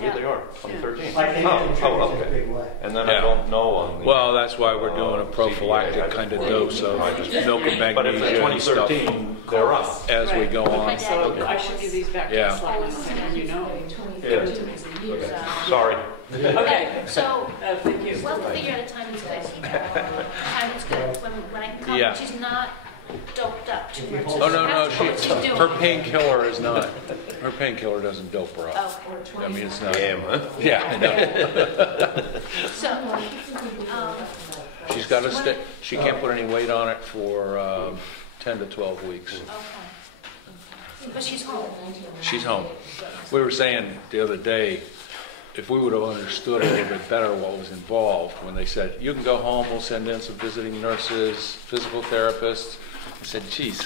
here they are, 2013. I can't Oh, contribute in a okay. big way. And then I don't know on the... Well, that's why we're doing a CBA. prophylactic kind of dose of milk and But if it's magnesia and stuff 2013, they're up. as we go on. So I should give these back to Yeah. the selectmen, and you know. Yes. Okay. Sorry. Okay, So thank you. we'll figure out a time that's good. Time that's good when I can come. Yeah. She's not doped up too much. Oh, no, no, She's doing. her painkiller is not, her painkiller doesn't dope her up. Oh, I mean, it's not. Damn, huh? Yeah, I know. so, She's got to stay, she can't put any weight on it for 10 to 12 weeks. okay. But she's home. She's home. We were saying the other day, if we would have understood a little bit better what was involved when they said, you can go home, we'll send in some visiting nurses, physical therapists. I said, geez,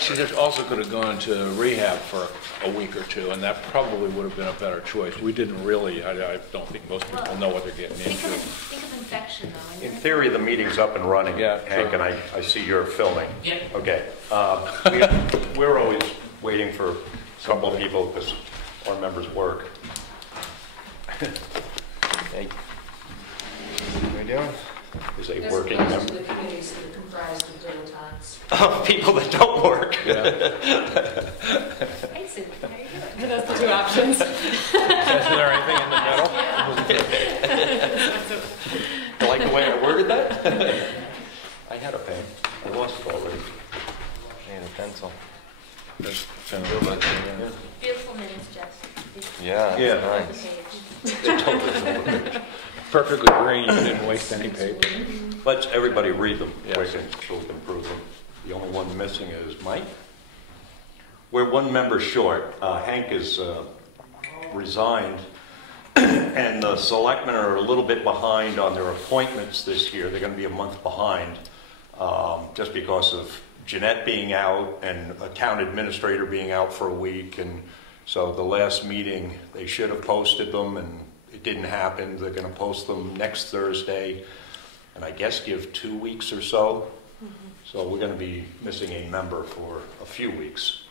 she just also could have gone to rehab for a week or two, and that probably would have been a better choice. We didn't really, I don't think most people know what they're getting into. Think of infection though. In theory, the meeting's up and running, Yeah, Hank, sure. and I see you're filming. Yep. Okay. We're always waiting for a couple of people because our members work. Hey. How you doing? Is a working As opposed member. to the committees that are comprised of dilettantes. People that don't work. Yeah. Hey, Sue, how are you doing? That's the two options. Is there anything in the middle? I like the way I worded that. I had a pen. I lost it already. And a pencil. There's- Beautiful minutes, Jess. Yeah, Yeah. nice. They totally know the page. Perfectly green, you didn't waste any paper. Let's everybody read them Yes. quick and so we can prove them. The only one missing is Mike. We're one member short. Hank is resigned, and the selectmen are a little bit behind on their appointments this year. They're going to be a month behind just because of Jeanette being out and a town administrator being out for a week. And so the last meeting, they should have posted them, and it didn't happen. They're going to post them next Thursday, and I guess give 2 weeks or so. So we're going to be missing a member for a few weeks.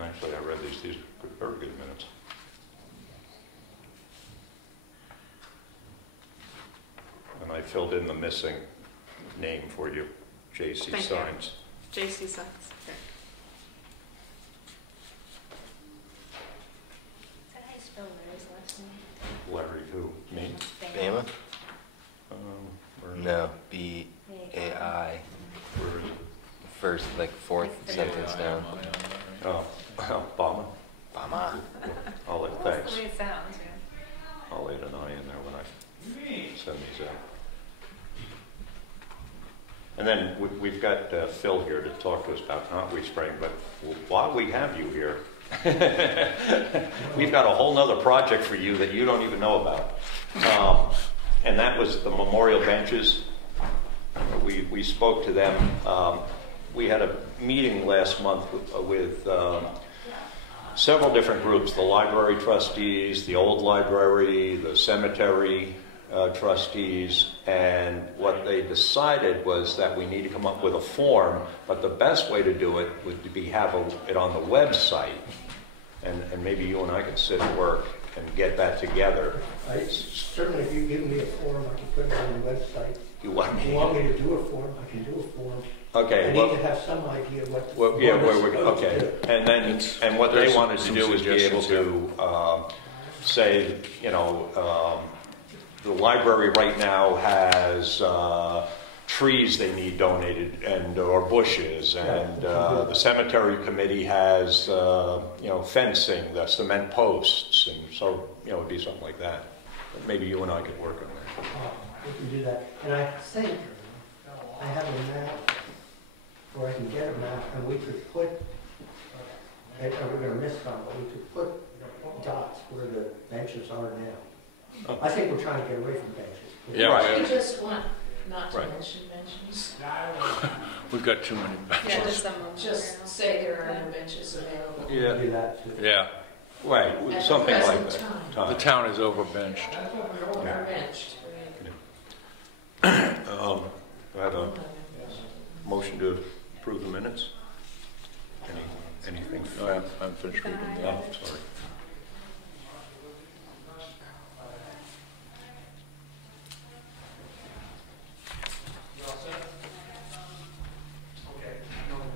Actually, I read these. These are very good minutes. And I filled in the missing name for you, J.C. Thank you. Signs. J.C. Signs. Okay. Is that how you spell Larry's last name? Larry who? Me? Bama? Where is it? No, B-A-I. Where is it? First, like fourth sentence down. Oh, Obama. Bama. I'll let, Well, that's thanks. the way it sounds, yeah. I'll add an I in there when I send these out. And then we've got Phil here to talk to us about knotweed spraying, but while we have you here, we've got a whole nother project for you that you don't even know about. And that was the memorial benches. We spoke to them. We had a meeting last month with several different groups, the library trustees, the old library, the cemetery trustees, and what they decided was that we need to come up with a form, but the best way to do it would be have it on the website, and maybe you and I can sit and work and get that together. Certainly, if you give me a form, I can put it on the website. You want If me? you want me to do a form, I can do a form. I Okay, need well, to have some idea what the well, yeah, form is supposed to okay. do. And then, and what they There's wanted to some do is be able suggestions to say, you know, the library right now has trees they need donated and or bushes, and the cemetery committee has you know, fencing, the cement posts, and so, you know, it'd be something like that. But maybe you and I could work on that. We can do that. And I think I have a map, or I can get a map, and we could put, and we're going to miss some, but we could put dots where the benches are now. I think we're trying to get away from benches. Yeah, Right. We just want not to Right. mention benches. we've got too many Yeah, benches. just some. Just say there are no benches available. We can do that too. Yeah, Right, At something the like present that. the town is overbenched. We're benched. finish Gonna reading. hire. Oh, sorry.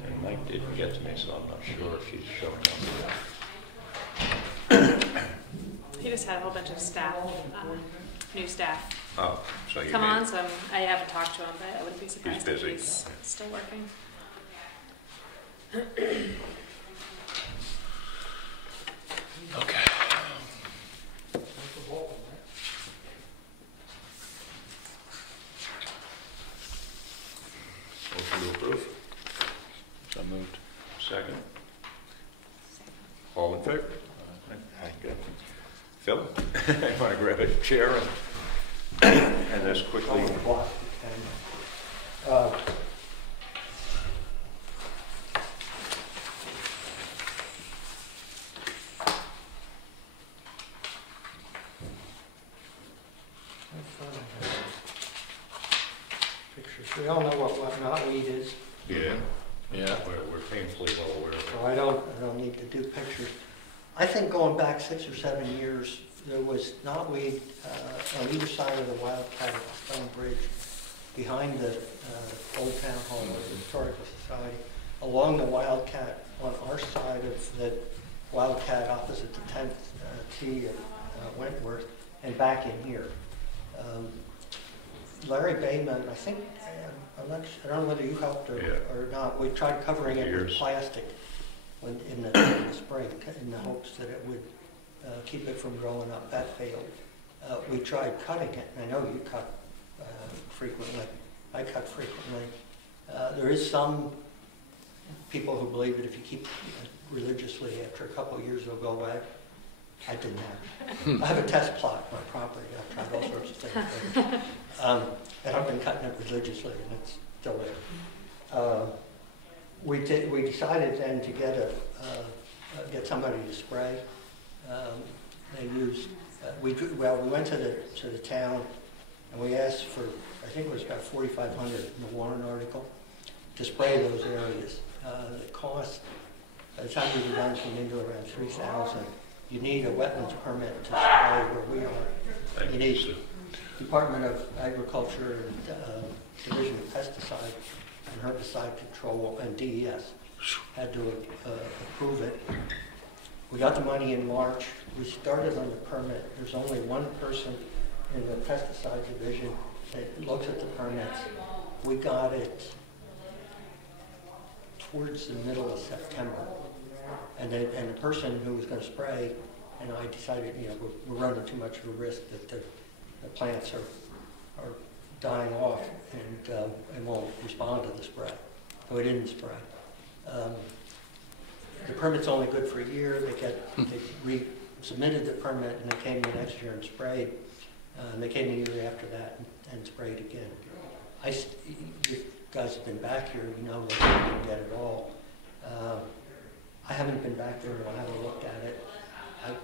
And Mike didn't get to me, so I'm not sure if he's showing up. He just had a whole bunch of staff, new staff Oh, so you come on, mean, so I haven't talked to him, but I wouldn't be surprised if busy. he's still working. Okay. motion to approve? So moved. Second? All in favor? Good. Phil, you want to grab a chair and this quickly? Pictures. We all know what knotweed is, Yeah. Yeah. We're painfully well aware of it. so I don't need to do pictures. I think going back 6 or 7 years, there was knotweed on either side of the Wildcat at the Stone Bridge, behind the Old Town Hall of the Historical Society, along the Wildcat on our side of the Wildcat opposite the 10th tee of Wentworth, and back in here. Larry Bayman, I think, I don't know whether you helped or not, we tried covering it with Years. plastic in the spring, in the hopes that it would keep it from growing up. That failed. We tried cutting it, and I know you cut frequently. I cut frequently. There is some people who believe that if you keep it religiously, after a couple of years it'll go away. I didn't have. I have a test plot on my property. I've tried all sorts of things. And I've been cutting it religiously, and it's still there. We decided then to get somebody to spray. They used, we went to the town, and we asked for, I think it was about $4,500 in the Warren article, to spray those areas. The cost, by the time we were done, came into around $3,000. You need a wetlands permit to spray where we are. Thank You you, need Sue. Department of Agriculture and Division of Pesticide and Herbicide Control and DES had to approve it. We got the money in March. We started on the permit. There's only one person in the pesticide division that looks at the permits. We got it towards the middle of September. And the person who was going to spray and I decided, we're running too much of a risk that the plants are dying off and won't respond to the spray. So we didn't spray. The permit's only good for a year. They resubmitted the permit and they came the next year and sprayed. And they came the year after that and sprayed again. You guys have been back here, you know that we didn't get it all. I haven't been back there, I haven't looked at it.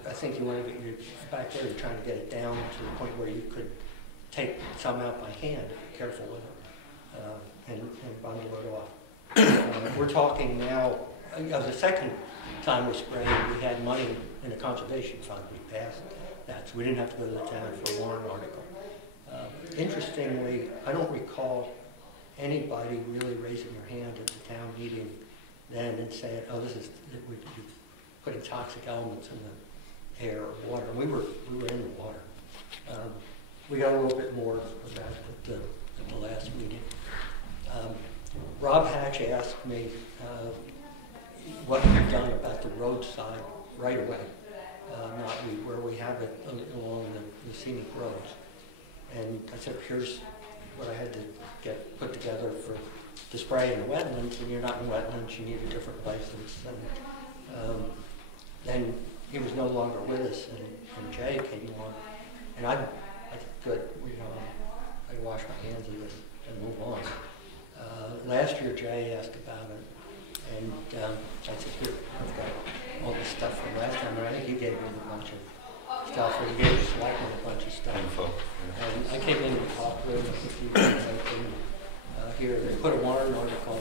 I think you want to get your back there, you're trying to get it down to the point where you could take some out by hand, if you're careful with it, and bundle it off. We're talking now, the second time we sprayed, we had money in a conservation fund. We passed that, so we didn't have to go to the town for a warrant article. Interestingly, I don't recall anybody really raising their hand at the town meeting then and saying, oh, we're putting toxic elements in the air or water. We were in the water. We got a little bit more of that at the last meeting. Rob Hatch asked me what we've done about the roadside right away, where we have it along the scenic roads. And I said, here's what I had to get put together to spray in the wetlands, and you're not in wetlands, you need a different license. And then he was no longer with us, and Jay came on, and I said, good, I can wash my hands of this and move on. Last year, Jay asked about it, and I said, here, I've got all this stuff from last time, and I think you gave me a bunch of stuff, or you gave the selectmen a bunch of stuff. Info. And I came in and talked with them, here, they put a warrant article,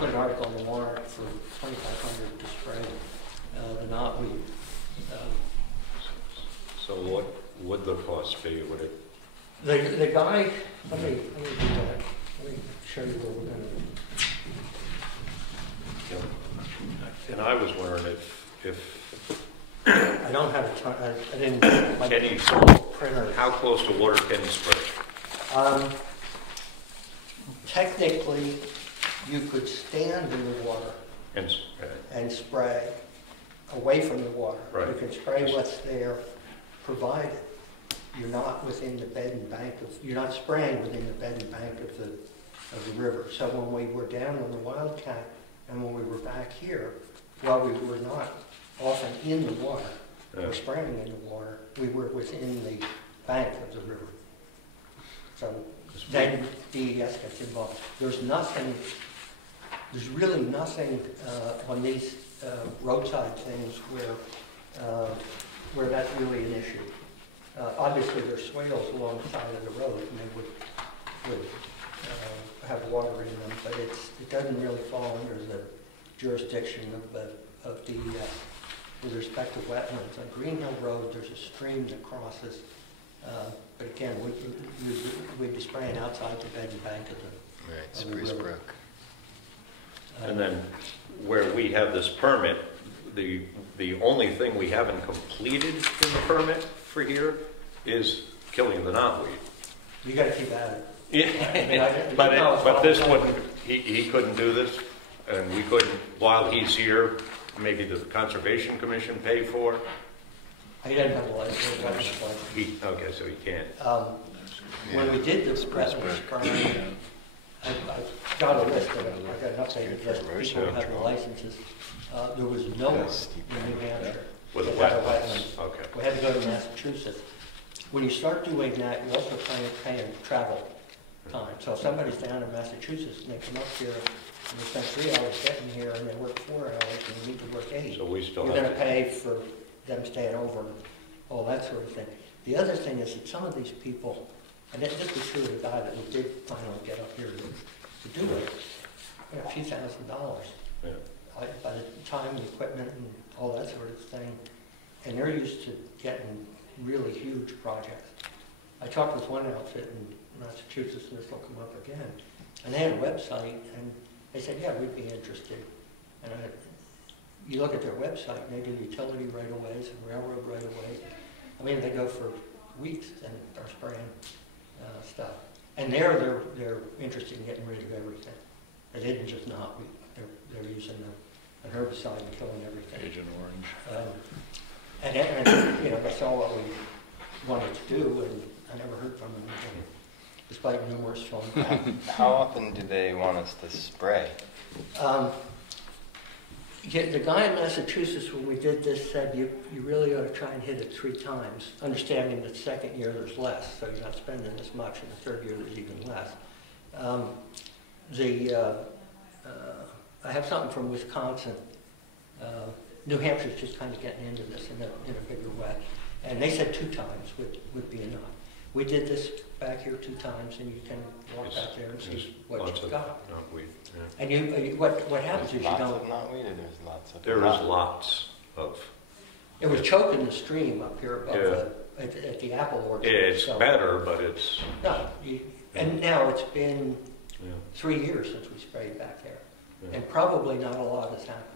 put an article in the warrant for $2,500 to spray the knotweed. So what would the cost be? Would it, The guy, let me do that. Let me show you where we're gonna. and I was wondering if I don't have a ton, I didn't, my Any- printer. how close to water can you spray? Technically, you could stand in the water And, and spray away from the water. Right. You can spray what's there, provided you're not within the bed and bank of, you're not spraying within the bed and bank of the river. So when we were down on the Wildcat and when we were back here, while we were not often in the water, Yeah. or spraying in the water, we were within the bank of the river. So then DES gets involved. There's really nothing on these roadside things where that's really an issue. Obviously, there's swales along the side of the road, and they would have water in them, but it doesn't really fall under the jurisdiction of DES. With respect to wetlands, on Green Hill Road, there's a stream that crosses, but again, we'd be spraying outside the bed and bank of the Right, the Spruce river. Brook. and then where we have this permit, the only thing we haven't completed in the permit for here is killing the knotweed. You gotta keep at it. Yeah, but this one, he couldn't do this, and we couldn't, while he's here, maybe the Conservation Commission pay for it? He doesn't have a license, a wetlands license. Okay, so he can't. When we did the wetlands permit, I got a list of it, I got an updated list of people who have the licenses. There was no one in New Hampshire With that the had a wetlands, wetlands. okay. We had to go to Massachusetts. When you start doing that, you also paying travel time. So if somebody's down in Massachusetts and they come up here and they spend 3 hours getting here and they work 4 hours and they need to work 8, So we still you're have gonna to, pay for them staying over and all that sort of thing. The other thing is that some of these people, and this was true of the guy that we did finally get up here to do it, a few $1,000s. yeah. By the time, the equipment and all that sort of thing, and they're used to getting really huge projects. I talked with one outfit in Massachusetts, and this will come up again, and they had a website, and they said, yeah, we'd be interested. And you look at their website, and they do utility right-of-ways and railroad right-of-ways. I mean, they go for weeks and are spraying stuff. And they're interested in getting rid of everything. They didn't just knotweed. They're using an herbicide and killing everything. Agent Orange. And you know, that's all what we wanted to do, and I never heard from them again, despite numerous phone calls. How often do they want us to spray? Yeah, the guy in Massachusetts, when we did this, said you really ought to try and hit it 3 times, understanding that second year there's less, so you're not spending as much, and the third year there's even less. I have something from Wisconsin. New Hampshire's just kind of getting into this in a bigger way, and they said 2 times would be enough. We did this back here 2 times, and you can walk back there and There's see what lots you've of got. knotweed, yeah. And what happens is you Lots don't. of knotweed, or there's lots of There is knot? lots of, It was choking the stream up here above Yeah. at the apple orchard. it's so- better, but it's, No, and now it's been yeah. 3 years since we sprayed back there, Yeah. and probably not a lot has happened.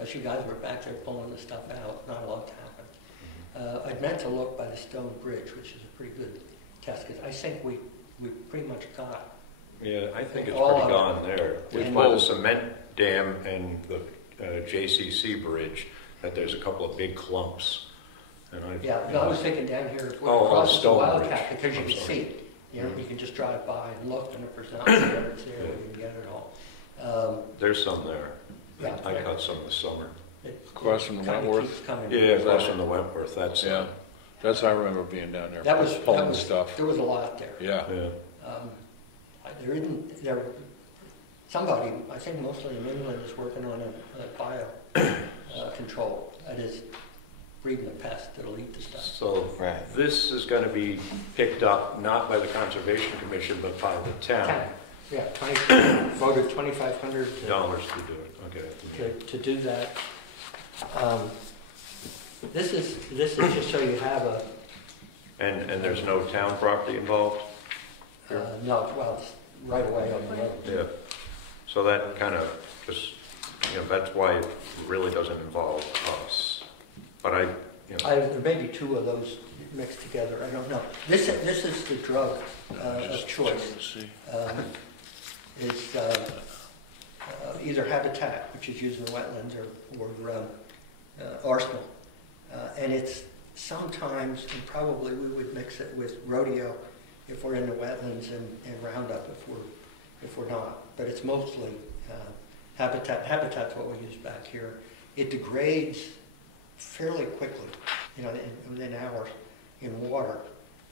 As you guys were back there pulling the stuff out, not a lot happened. I'd meant to look by the Stone Bridge, which is a pretty good test, because I think we pretty much got. Yeah, I think it's All pretty of it. gone there. With And- by the cement dam and the JCC bridge, that there's a couple of big clumps. And Yeah, I was thinking down here, Oh, across the Stone Wildcat, Bridge. because you I'm can sorry. see it. You know, Mhm. you can just drive by and look, and if there's not, whether it's there, you can get it all. There's some there. Yeah. I cut some this summer. It Across from the kinda Wentworth? keeps coming. Yeah, across from the Wentworth, that's, Yeah, that's, I remember being down there, That was, pulling stuff. there was a lot there. Yeah, yeah. Somebody, I think mostly in England, is working on a bio control, that is breeding a pest that'll eat the stuff. So Right. this is going to be picked up not by the Conservation Commission, but by the town. Yeah, voted $2,500 Dollars to do it, okay. to do that. This is just so you have a, And there's no town property involved? no, well, it's right away on the road. Yeah. So that kind of just, that's why it really doesn't involve us. But There may be two of those mixed together, I don't know. This is the drug of choice. It's either Habitat, which is used in wetlands, or Arsenal. And it's sometimes, and probably we would mix it with rodeo if we're in the wetlands, and Roundup if we're not. But it's mostly Habitat. Habitat's what we use back here. It degrades fairly quickly, within hours in water.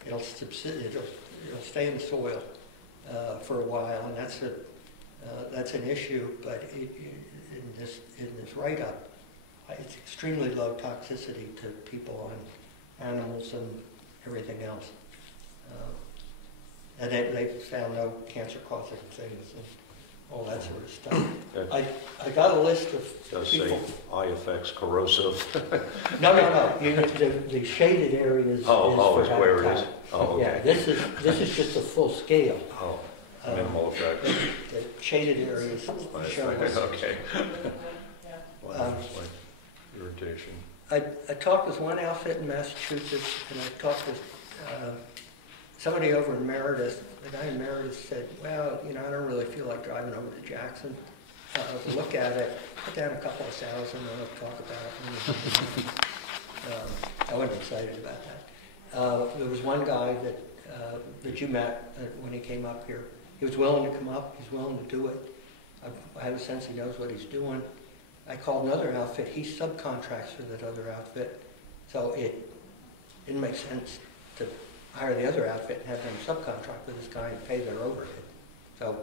It'll stay in the soil for a while, and that's an issue. But in this write-up, it's extremely low toxicity to people and animals and everything else. And they found no cancer-causing things and all that sort of stuff. I got a list of does people. say eye effects, corrosive. No. The shaded areas is for is where it is. Habitat. Oh, okay. Yeah, this is just a full scale. Oh, minimal effect. The shaded areas show us. Okay. Irritation. I talked with one outfit in Massachusetts, and I talked with somebody over in Meredith. The guy in Meredith said, well, I don't really feel like driving over to Jackson to look at it. Put down a couple of thousand and let's talk about it. I wasn't excited about that. There was one guy that you met when he came up here. He was willing to come up. He's willing to do it. I have a sense he knows what he's doing. I called another outfit. He subcontracts for that other outfit. So it didn't make sense to hire the other outfit and have them subcontract with this guy and pay their overhead. So,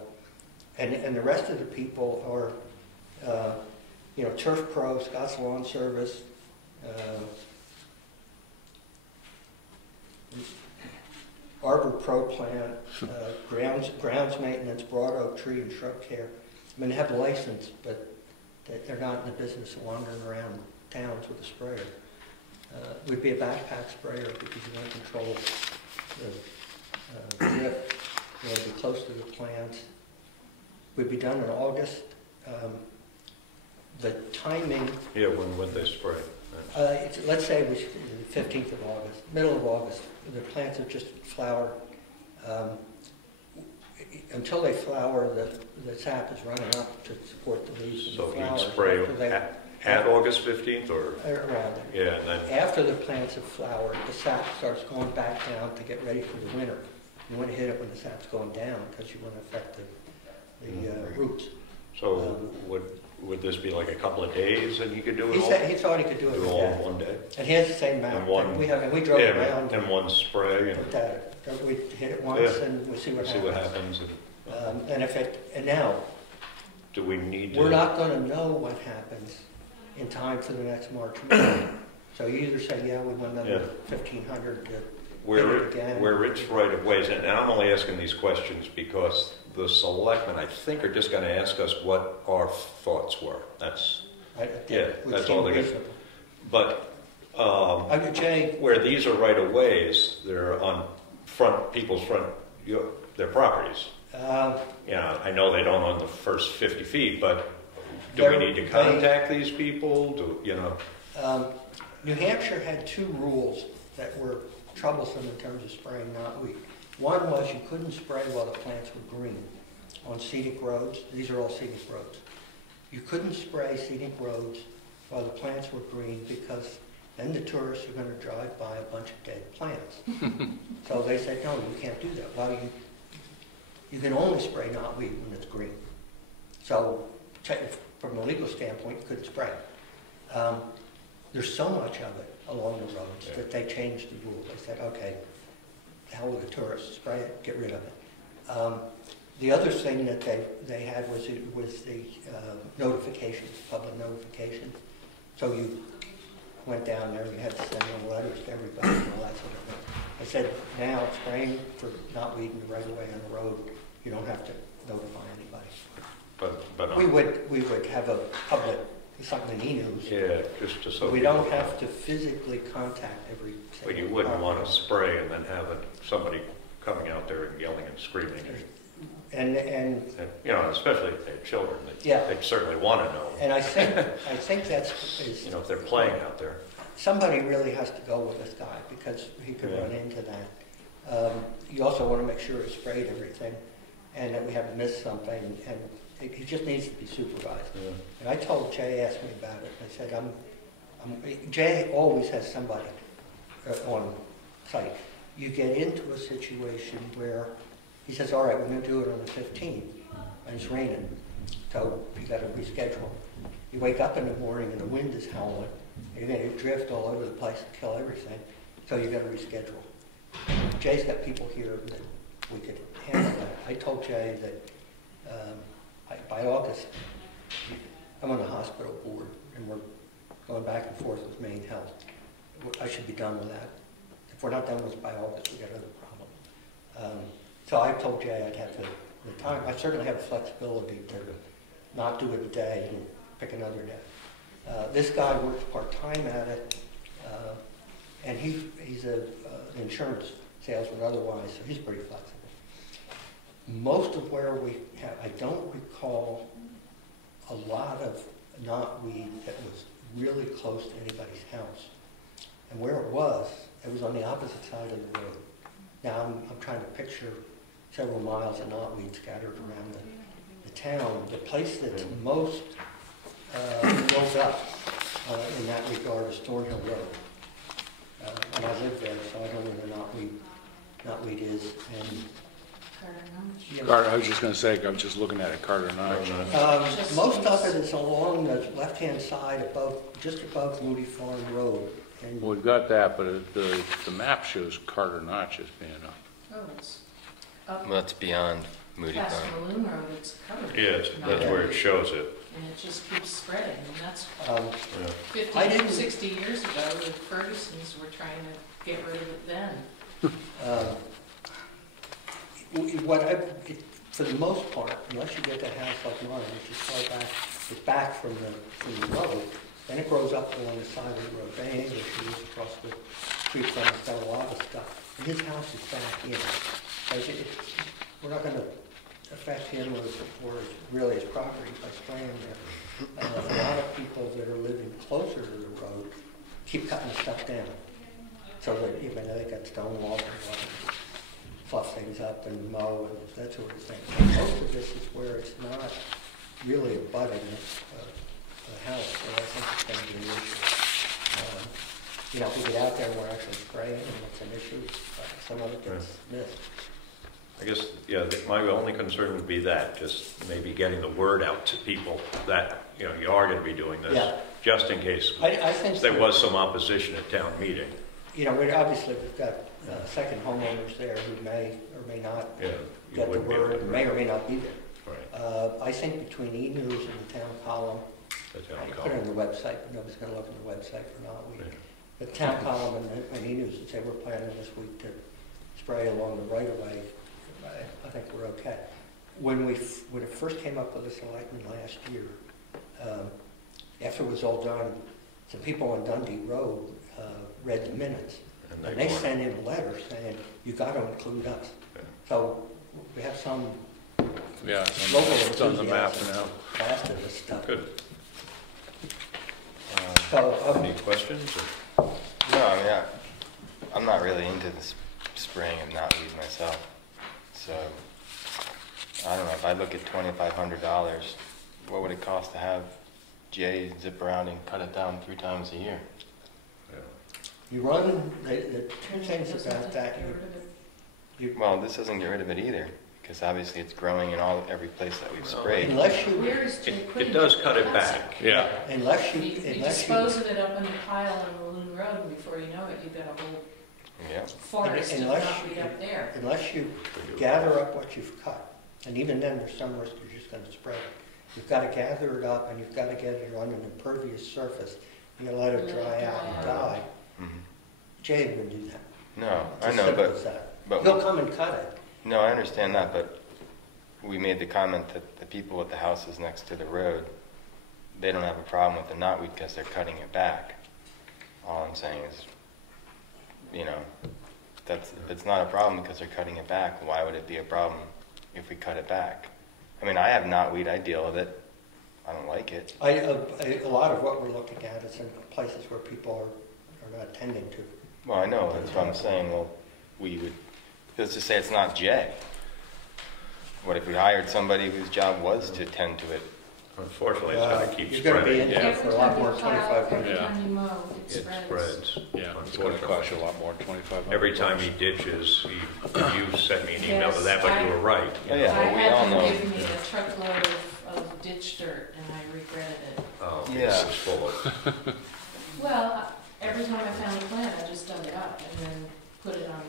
and the rest of the people are, Turf Pro, Scott's Lawn Service, Arbor Pro Plant, grounds maintenance, Broad Oak Tree and Shrub Care. I mean, they have a license, but they're not in the business of wandering around towns with a sprayer. Would be a backpack sprayer because you want to control the drip. You want to be close to the plants. Would be done in August. The timing. Yeah, when they spray. Let's say it was the 15th of August, middle of August. The plants have just flowered. Until they flower, the sap is running up to support the leaves and So the you'd flowers. spray at August 15th or? Around it. Yeah, and then, After the plants have flowered, the sap starts going back down to get ready for the winter. You want to hit it when the sap's going down because you want to affect the roots. so would this be like a couple of days and you could do it all? He thought he could do it Do in it all a in day. one day? And he has the same map. And one- And we drove around. And one spray and Looked at it. We hit it once Yeah. and we see what see happens. what happens. And now, Do we need to? we're not going to know what happens in time for the next March meeting. So you either say, yeah, we want another 1,500 to Where hit it again. it's right of ways, and I'm only asking these questions because the selectmen, I think, are just going to ask us what our thoughts were. That's, yeah, Would that's seem all they get. reasonable. But Jay, where these are right of ways, they're on people's front, their properties. I know they don't own the first 50 feet, but do we need to contact these people? New Hampshire had two rules that were troublesome in terms of spraying knotweed. One was you couldn't spray while the plants were green on scenic roads. These are all scenic roads. You couldn't spray scenic roads while the plants were green because then the tourists are going to drive by a bunch of dead plants. So they said, no, you can't do that. Well, you can only spray knotweed when it's green. So from a legal standpoint, you couldn't spray. There's so much of it along the roads that they changed the rule. They said, okay, the hell with the tourists, spray it, get rid of it. The other thing that they had was the notifications, public notifications. So you went down there, you had to send in letters to everybody and all that sort of thing. I said, now spraying for knotweed in the right of way on the road, you don't have to notify anybody. But We would have a public, something in e-news. Yeah, just so. We don't have to physically contact every. But you wouldn't want to spray and then have somebody coming out there and yelling and screaming. And, And, especially if they have children, Yeah. they'd certainly want to know. and I think that's, is, If they're playing out there. somebody really has to go with this guy because he could Yeah. run into that. You also want to make sure it's sprayed everything and that we haven't missed something, and he just needs to be supervised. Yeah. And I told Jay, asked me about it, I said, Jay always has somebody on site. You get into a situation where he says, all right, we're gonna do it on the 15th, and it's raining, so you gotta reschedule. You wake up in the morning and the wind is howling, and you're gonna drift all over the place and kill everything, so you gotta reschedule. Jay's got people here that we could handle that. I told Jay that by August, I'm on the hospital board, and we're going back and forth with Maine Health. I should be done with that. If we're not done with it by August, we got other problems. So I told Jay I'd have the time. I certainly have the flexibility to not do it a day and pick another day. This guy works part-time at it, and he's an insurance salesman otherwise, so he's pretty flexible. Most of where we have, I don't recall a lot of knotweed that was really close to anybody's house. And where it was on the opposite side of the road. Now I'm trying to picture several miles of knotweed scattered around the town. The place that's most built up in that regard is Thornhill Road. And I live there, so I know where the knotweed is. And Carter, I was just gonna say, I was just looking at it, Carter Notch. most of it is along the left-hand side, just above Moody Farm Road. And Well, we've got that, but the map shows Carter Notch as being up. Oh, it's up Well, that's beyond Moody past Farm. Balloon Road, it's covered. Yes, that's where it shows it. And it just keeps spreading, and that's um, Yeah. 50, I didn't- 60 years ago, the Fergusons were trying to get rid of it then. for the most part, unless you get to a house like mine, which is far back, it's back from the road, then it grows up along the side of the road. They hang their shoes across the street from it, got a lot of stuff. And his house is back in. So we're not going to affect him or really his property by spraying there. A lot of people that are living closer to the road keep cutting the stuff down. So that even though they got stone walls and whatnot, fluff things up and mow and that sort of thing. And most of this is where it's not really abutting the house, so I think it's going to be an issue. If we get out there and we're actually spraying, and it's an issue, some of it gets missed. I guess, yeah, my only concern would be that, just maybe getting the word out to people that, you are going to be doing this, Yeah. just in case I think there was some opposition at town meeting. Obviously we've got second homeowners there who may or may not Yeah, you get the wouldn't be able word, to- may or may not be there. Right, I think between e-news and the town column, the town I put it column. on the website, but nobody's going to look at the website for knotweed. Yeah. The town column and e-news would say we're planning this week to spray along the right of way. I think we're okay. When it first came up with the selectmen last year, after it was all done, some people on Dundee Road read the minutes. And they sent in a letter saying, you got to include us. Yeah. So we have some Yeah, local it's on the map enthusiasm now. as to this stuff. Good. So, Any questions? Or- No, I mean, I'm not really into this spraying of knotweed myself. So, I don't know, if I look at $2,500, what would it cost to have Jay zip around and cut it down 3 times a year? Yeah. you run, the two things about that, Well, this doesn't get rid of it either, because obviously it's growing in every place that we've No. sprayed. unless you, Where is Jay It putting does cut it back. Yeah, unless You you, disposing it up in a pile on Balloon Road, and before you know it, you've got a whole Yeah. forest of Unless knotweed up there. unless you gather up what you've cut, and even then, there's some risk you're just gonna spray it. You've gotta gather it up, and you've gotta get it on an impervious surface, and you let it dry out and die. Mhm. Jay would do that. No, It's I as know, simple but as that. but He'll come and cut it. no, I understand that, but we made the comment that the people with the houses next to the road they don't have a problem with the knotweed because they're cutting it back. All I'm saying is, you know, if it's not a problem because they're cutting it back, why would it be a problem if we cut it back? I mean, I have knotweed, I deal with it. I don't like it. A lot of what we're looking at is in places where people are not tending to. Well, I know, that's what I'm saying. Well, let's just say it's not Jay. What if we hired somebody whose job was to tend to it? Unfortunately, it's going to keep You're going to be spreading. in there for a lot more than Every time you plow, 2,500. every Yeah. time you mow, it It spreads. spreads. Yeah, it's going to unfortunately. cost you a lot more than 2,500. Every time he ditches, you sent me an email to that, but you were right. Oh, yeah. I well, we had all them know. give me a truckload of ditch dirt, and I regretted it. Oh, Yeah. this is full of, Well, every time I found a plant, I just dug it up and then put it on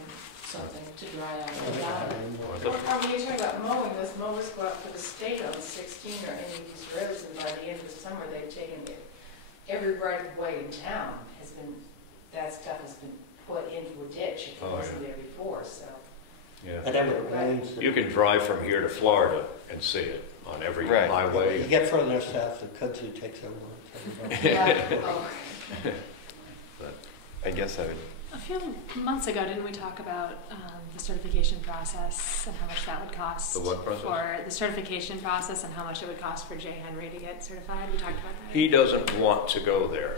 something to dry out the bottom. Well, when you talk about mowing, those mowers go out for the state on 16 or any of these roads, and by the end of the summer, they've taken it. Every right of way in town has been, that stuff has been put into a ditch if it Oh, wasn't there before, so. yeah. And then when it rains, You can drive from here to Florida and see it on every Right. you highway. get further south, the kudzu takes over. Yeah, oh, I guess I would, A few months ago, didn't we talk about the certification process and how much that would cost? The what process? For the certification process and how much it would cost for Jay Henry to get certified? We talked about that. He doesn't want to go there.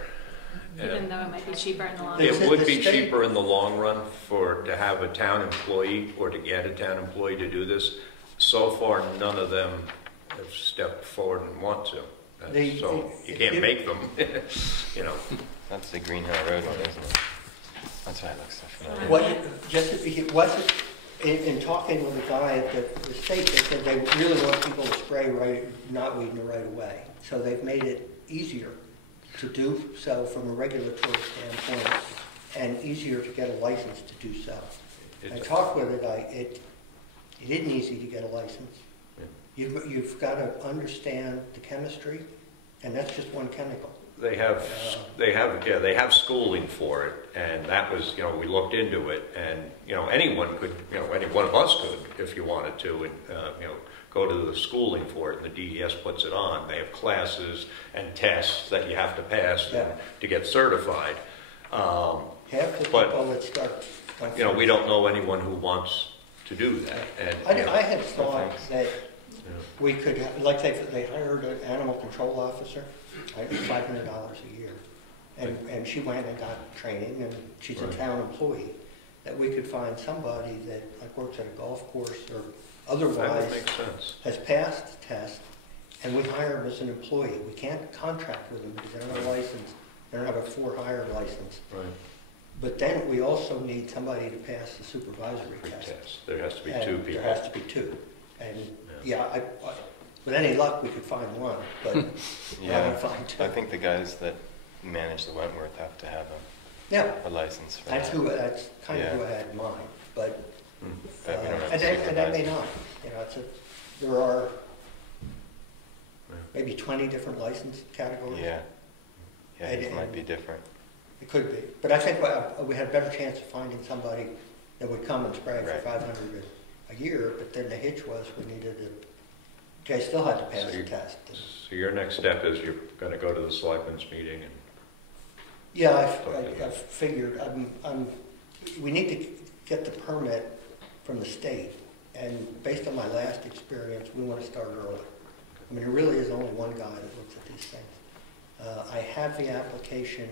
Even though it might be cheaper in the long They run. It would the be state- cheaper in the long run to have a town employee or to get a town employee to do this. So far, none of them have stepped forward and want to. They- So you can't make them, you know. that's the Green Hill Road one, isn't it? That's why it looks so familiar. In talking with a guy at the state, they said they really want people to spray knotweed in the right away. So they've made it easier to do so from a regulatory standpoint and easier to get a license to do so. I talked with a guy, it isn't easy to get a license. You've got to understand the chemistry, and that's just one chemical. They have schooling for it, and that was, we looked into it, and, anyone could, any one of us could, if you wanted to, and, go to the schooling for it, and the DES puts it on. They have classes and tests that you have to pass to get certified. Half the But, people that start. We don't know anyone who wants to do that, and. I had thought that we could, like they hired an animal control officer, $500 a year. And she went and got training, and she's a town employee, that we could find somebody that like works at a golf course or That would otherwise make sense. has passed the test, and we hire them as an employee. We can't contract with them because they don't have a license, they don't have a for-hire license. Right. But then we also need somebody to pass the supervisory test. Pretest. There has to be And two people. There has to be two. And, with any luck, we could find one, but Yeah, I would find two. I think the guys that manage the Wentworth have to have Yeah, a license for that's that. that's kind of who I had in mind, but, But we don't have and to they may supervise. not. There are maybe 20 different license categories. Yeah, yeah, And- it might be different. It could be, but I think we had a better chance of finding somebody that would come and spray for Right. $500 a year, but then the hitch was we needed to, they still had to pass So the you- test. So your next step is you're going to go to the selectmen's meeting and. Yeah, I've figured, we need to get the permit from the state, and based on my last experience, we want to start early. I mean, there really is only one guy that looks at these things. I have the application,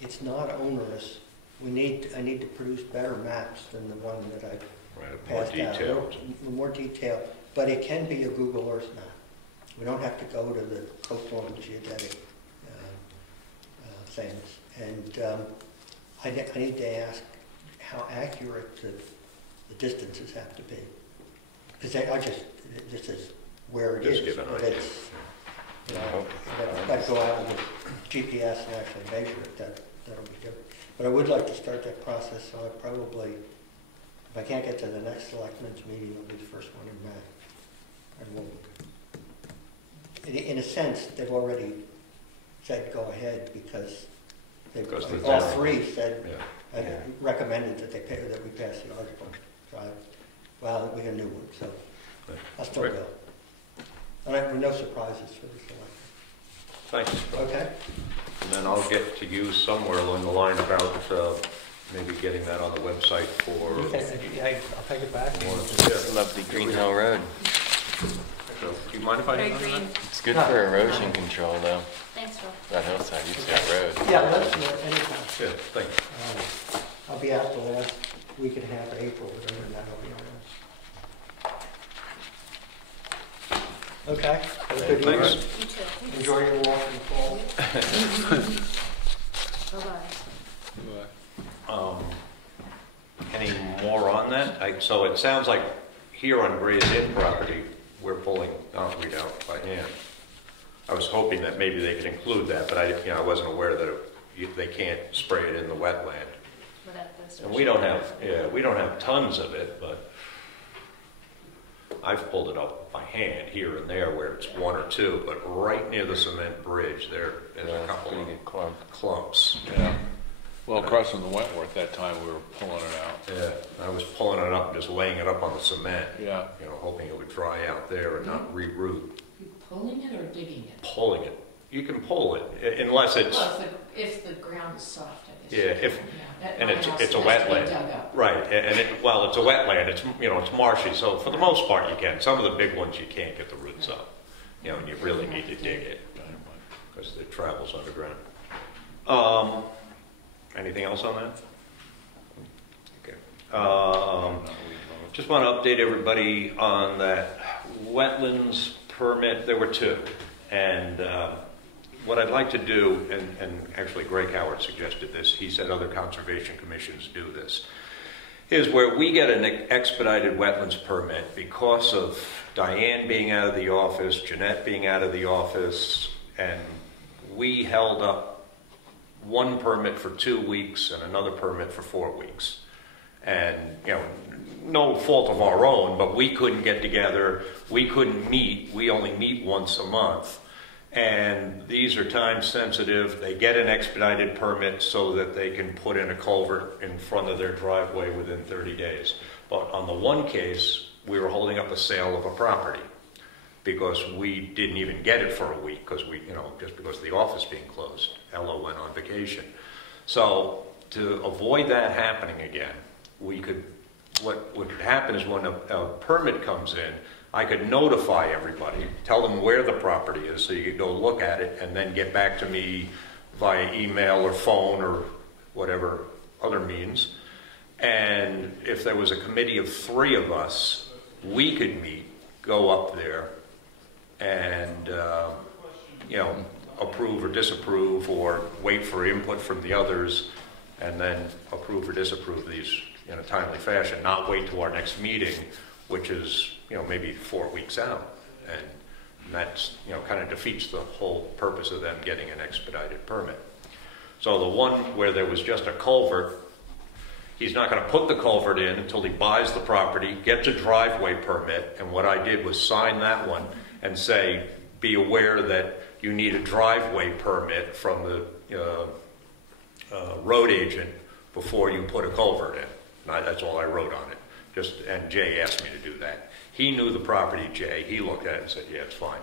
it's not onerous. I need to produce better maps than the one that I Right, more passed out. detailed. More detailed, but it can be a Google Earth map. We don't have to go to the coastal and geodetic things. And I need to ask how accurate the distances have to be. Because this is where it is. Just give an but idea. it's, I've got to go out with GPS and actually measure it, that'll be different. But I would like to start that process, so I probably, if I can't get to the next selectmen's meeting, it'll be the first one in May. And we'll, in a sense, they've already said go ahead because Because the all town- three said, Yeah. Yeah. recommended that that we pass the article. So we got a new one, so Right. I'll still Right. go. And I have no surprises for the selection. Thanks. Okay? And then I'll get to you somewhere along the line about maybe getting that on the website for. I'll take it back. Yeah. Lovely Green Hill Road. So, do you mind if I? Very green. It's good for erosion control though. Thanks, Phil. That hillside, you see that road. Yeah, let's, anytime. Yeah, thanks. I'll be out the last week and a half of April, whatever, and then I'll be around. Okay? Have a good Thanks. evening. You too. Enjoy your walk in the fall. Bye-bye. Any more on that? So it sounds like here on Gray's Inn property, we're pulling knotweed out by hand. I was hoping that maybe they could include that, but I wasn't aware that they can't spray it in the wetland. Well, that's And we don't have tons of it, but I've pulled it up by hand here and there where it's one or two, but right near the cement bridge, there's a couple Pretty of good clump. clumps. Yeah. Well, across from the Wentworth that time, we were pulling it out. Yeah, I was pulling it up and just laying it up on the cement, Yeah. hoping it would dry out there and not reroot. You pulling it or digging it? Pulling it. You can pull it, unless it's, Well, if the ground is soft, I guess. yeah, if, At and my it's house, a it has to be wetland. dug up. Right, and well, it's a wetland, it's marshy, so for the most part you can. Some of the big ones you can't get the roots up, and you really need to dig it, because it travels underground. Anything else on that? Okay. Just want to update everybody on that wetlands permit. There were two, and what I'd like to do, and actually Greg Howard suggested this, he said other conservation commissions do this, is where we get an expedited wetlands permit because of Diane being out of the office, Jeanette being out of the office, and we held up one permit for 2 weeks and another permit for 4 weeks. And, no fault of our own, but we couldn't get together, we couldn't meet, we only meet once a month. And these are time sensitive. They get an expedited permit so that they can put in a culvert in front of their driveway within 30 days. But on the one case, we were holding up a sale of a property because we didn't even get it for a week because just because of the office being closed. Ella went on vacation. So to avoid that happening again, what could happen is when a permit comes in, I could notify everybody, tell them where the property is so you could go look at it and then get back to me via email or phone or whatever other means. And if there was a committee of 3 of us, we could meet, go up there and, approve or disapprove or wait for input from the others and then approve or disapprove these in a timely fashion, not wait till our next meeting, which is, maybe 4 weeks out. And that's, kind of defeats the whole purpose of them getting an expedited permit. So the one where there was just a culvert, he's not going to put the culvert in until he buys the property, gets a driveway permit, and what I did was sign that one and say, be aware that you need a driveway permit from the road agent before you put a culvert in. That's all I wrote on it. And Jay asked me to do that. He knew the property, Jay. He looked at it and said, yeah, it's fine.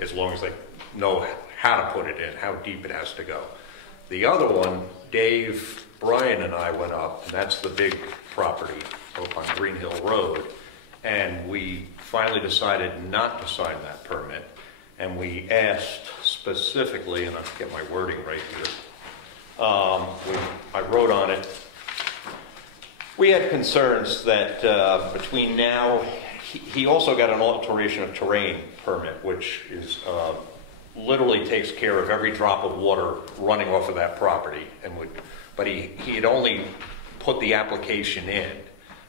As long as they know how to put it in, how deep it has to go. The other one, Dave, Brian, and I went up, and that's the big property up on Green Hill Road. And we finally decided not to sign that permit. And we asked specifically, and I'll get my wording right here. I wrote on it, we had concerns that between now, he also got an alteration of terrain permit, which is literally takes care of every drop of water running off of that property. But he had only put the application in,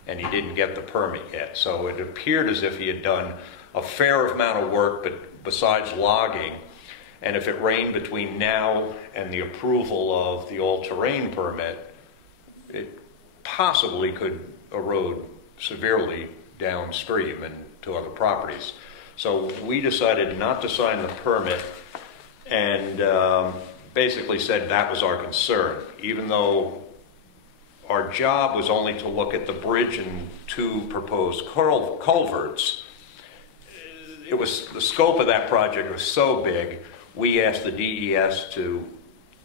and he didn't get the permit yet. So it appeared as if he had done a fair amount of work, but besides logging. And if it rained between now and the approval of the all-terrain permit, it possibly could erode severely downstream and to other properties. So we decided not to sign the permit and basically said that was our concern. Even though our job was only to look at the bridge and 2 proposed culverts, the scope of that project was so big, we asked the DES to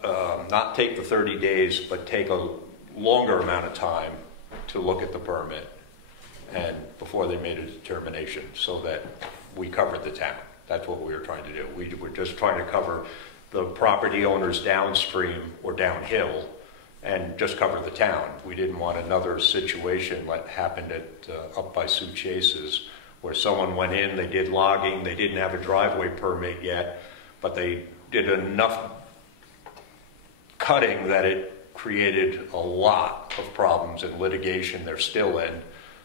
not take the 30 days, but take a longer amount of time to look at the permit and before they made a determination, so that we covered the town. That's what we were trying to do. We were just trying to cover the property owners downstream or downhill and just cover the town. We didn't want another situation like happened at up by Sue Chase's, where someone went in, they did logging, they didn't have a driveway permit yet, but they did enough cutting that it created a lot of problems and litigation they're still in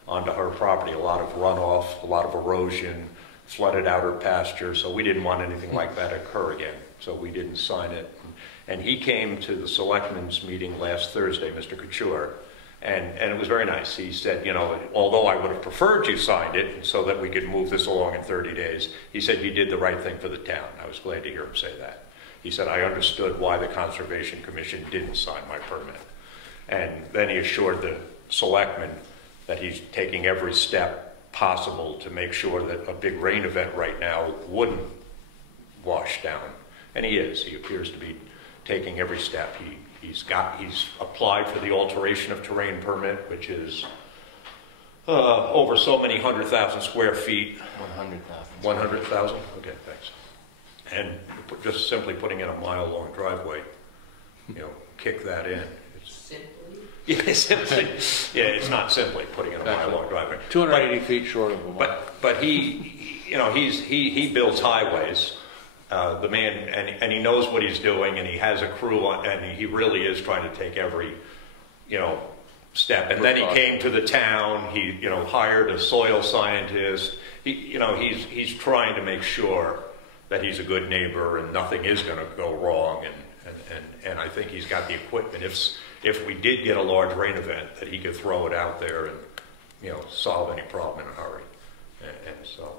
onto her property. A lot of runoff, a lot of erosion, flooded out her pasture, so we didn't want anything like that to occur again. So we didn't sign it. And he came to the selectmen's meeting last Thursday, Mr. Couture, and it was very nice. He said, you know, although I would have preferred you signed it so that we could move this along in 30 days, he said you did the right thing for the town. I was glad to hear him say that. He said, I understood why the Conservation Commission didn't sign my permit. And then he assured the selectmen that he's taking every step possible to make sure that a big rain event right now wouldn't wash down. And he is. He appears to be taking every step. He's applied for the alteration of terrain permit, which is over so many 100,000 square feet. 100,000. 100,000? Okay, thanks. And just simply putting in a mile-long driveway, you know, kick that in. Yeah, simply. Yeah, it's not simply putting in a mile-long driveway. 280 feet short of a mile. But he, you know, he builds highways. The man, and he knows what he's doing, and he has a crew on, and he really is trying to take every, you know, step. And then he came to the town. He, you know, hired a soil scientist. He, you know, he's trying to make sure that he's a good neighbor and nothing is going to go wrong. And I think he's got the equipment. If we did get a large rain event, that he could throw it out there and, you know, solve any problem in a hurry. And so,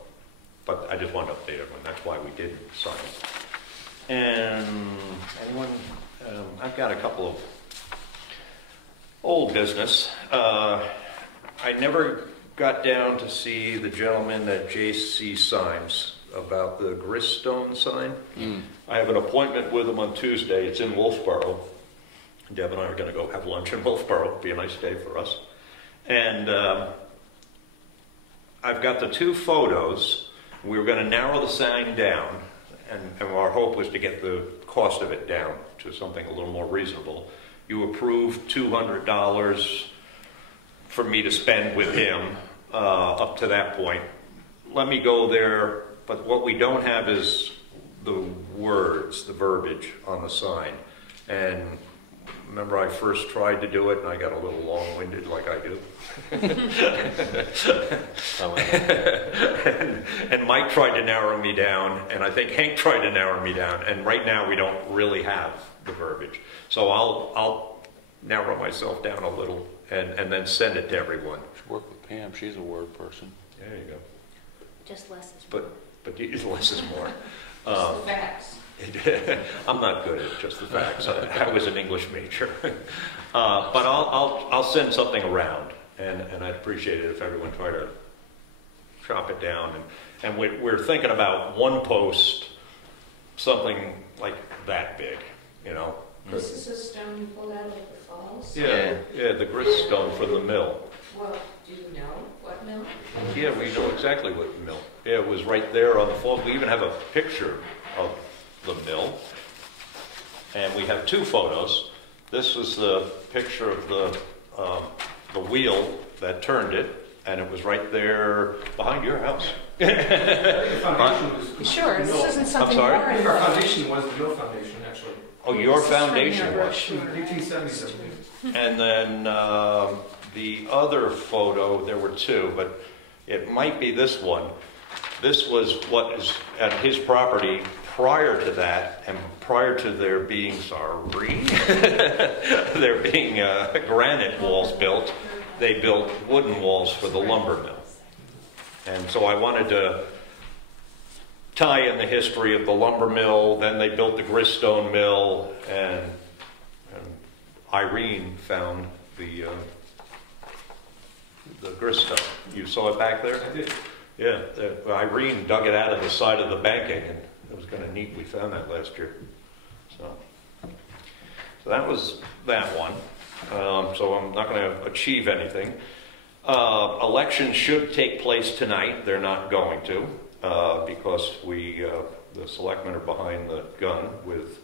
but I just wanted to update everyone. That's why we did sign it. And anyone, I've got a couple of old business. I never got down to see the gentleman at JC Signs about the Gristone sign. I have an appointment with him on Tuesday. It's in Wolfboro. Deb and I are going to go have lunch in Wolfboro. It'll be a nice day for us. And I've got the two photos. We were going to narrow the sign down, and our hope was to get the cost of it down to something a little more reasonable. You approved $200 for me to spend with him up to that point. Let me go there, but what we don't have is the words, the verbiage on the sign. And remember, I first tried to do it, and I got a little long-winded, like I do. and Mike tried to narrow me down, and I think Hank tried to narrow me down. And right now, we don't really have the verbiage. So I'll narrow myself down a little, and then send it to everyone. Should work with Pam. She's a word person. There you go. Just less is more. But less is more. Just the facts. I'm not good at just the facts. I was an English major. But I'll send something around, and I'd appreciate it if everyone tried to chop it down. And we're thinking about one post, something like that big, you know. This is a stone you pulled out of the falls? Yeah, the griststone from the mill. Well, do you know what mill? Yeah, we know exactly what mill. Yeah, it was right there on the falls. We even have a picture of the mill, and we have two photos. This was the picture of the wheel that turned it, and it was right there behind your house. The foundation was. Sure, this isn't something sorry? more I think our involved. foundation was the mill foundation, actually. Oh, your This is from foundation your was. brochure. 1877. And then the other photo, there were two, but it might be this one. This was what is at his property prior to that, and prior to there being, there being granite walls built, they built wooden walls for the lumber mill. And so I wanted to tie in the history of the lumber mill, then they built the griststone mill, and Irene found the griststone. You saw it back there? I did. Yeah, Irene dug it out of the side of the banking, and it was was kind of neat. We found that last year. So that was that one. So I'm not going to achieve anything. Elections should take place tonight. They're not going to because the selectmen are behind the gun with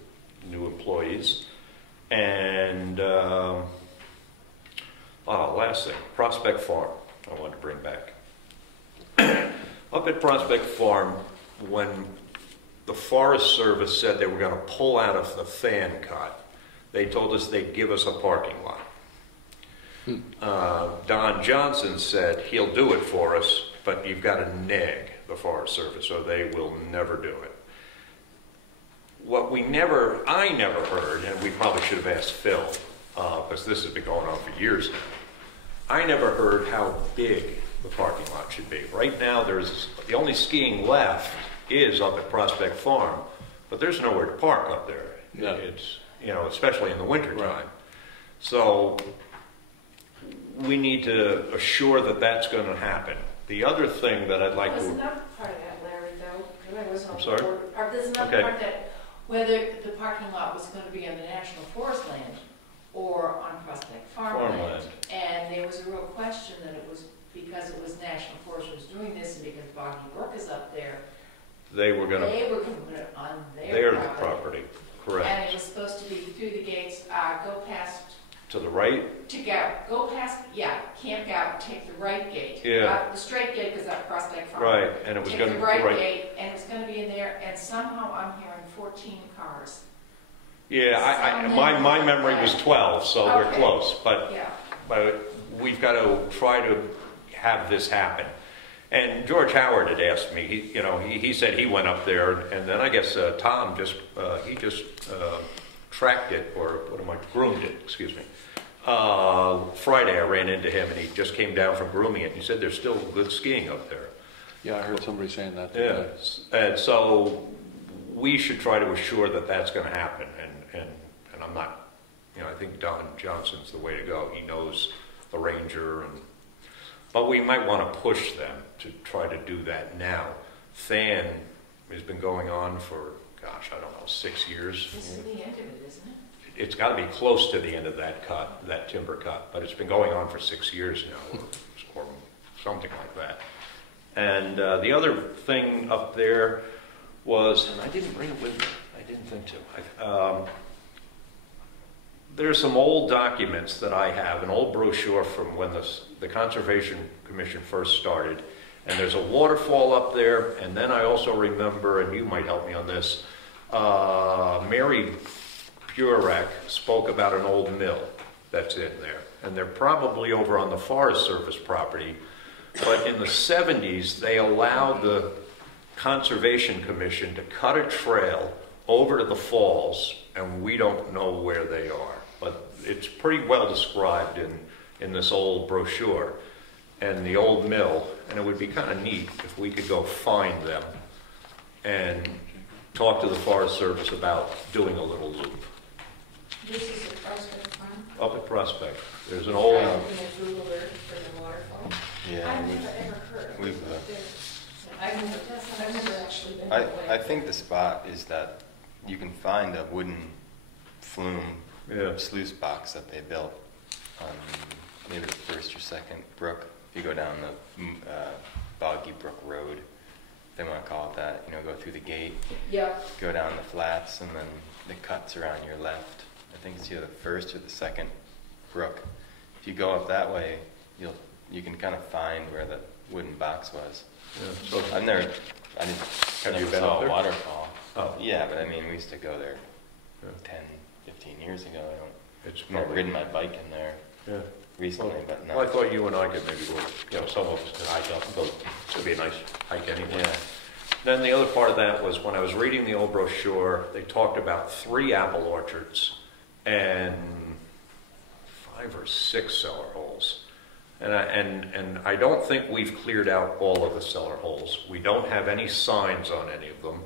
new employees. And last thing, Prospect Farm I wanted to bring back. Up at Prospect Farm, when the Forest Service said they were going to pull out of the fan cut, they told us they'd give us a parking lot. Don Johnson said he'll do it for us, but you've got to nag the Forest Service, or they will never do it. What I never heard, and we probably should have asked Phil, because this has been going on for years now. I never heard how big the parking lot should be. Right now, the only skiing left is up at Prospect Farm, but there's nowhere to park up there. Yeah. It's, especially in the wintertime. Right. So we need to assure that that's going to happen. The other thing that I'd like There's to... another part of that, Larry, though, because I was on I'm sorry? the board. There's another Okay. part that, whether the parking lot was going to be on the National Forest land or on Prospect Farmland. Farmland. And there was a real question that it was because it was National Forest was doing this and because Boggy Brook is up there, They were going to... they were going to put it on Their their property. property, And correct. it was supposed to be through the gates, go past, To the right? go past, camp out, take the right gate. Yeah. The straight gate goes up Prospect Farm. Right, and it was Take going the to... right gate, and it's gonna be in there, and somehow I'm hearing 14 cars. Yeah, my memory was 12, so we're Okay. close. But Yeah, we've got to try to have this happen. And George Howard had asked me, he said he went up there, and then I guess Tom he just tracked it, or groomed it, excuse me. Friday I ran into him, and he just came down from grooming it. He said there's still good skiing up there. Yeah, I heard somebody saying that Yeah, today. and so we should try to assure that that's going to happen. And I'm not, I think Don Johnson's the way to go. He knows the ranger, but we might want to push them to try to do that now. Fan has been going on for, gosh, I don't know, 6 years. this is the end of it, isn't it? It's got to be close to the end of that timber cut, but it's been going on for 6 years now, or something like that. And the other thing up there was, and I didn't bring it with me, I didn't think to. There's some old documents that I have, an old brochure from when the Conservation Commission first started, and there's a waterfall up there, and then I also remember, and you might help me on this, Mary Burek spoke about an old mill that's in there, and they're probably over on the Forest Service property, but in the 70s, they allowed the Conservation Commission to cut a trail over to the falls, and we don't know where they are. But it's pretty well described in this old brochure and the old mill, and it would be kind of neat if we could go find them and talk to the Forest Service about doing a little loop. This is a Prospect Farm. Up at Prospect, there's an old... In a Google Earth for the waterfall. Yeah, I've never ever heard of we've, it. I've never actually been I that way. think the spot is that you can find a wooden flume Yeah. sluice box that they built on maybe the first or second brook. If you go down the Boggy Brook Road, if they want to call it that, go through the gate, Yeah, go down the flats, and then the cuts are on your left. I think it's either the first or the second brook. If you go up that way, you can kind of find where the wooden box was. Yeah, so I didn't Have you never been saw up there? a waterfall. Oh. Yeah, but we used to go there Yeah. 10, 15 years ago. It's I've never probably... ridden my bike in there Yeah. recently, but no. Well, I thought you and I could maybe go, some of us could hike up and go. It should be a nice hike anyway. Yeah. Then the other part of that was when I was reading the old brochure, they talked about 3 apple orchards and 5 or 6 cellar holes. And I don't think we've cleared out all of the cellar holes. We don't have any signs on any of them.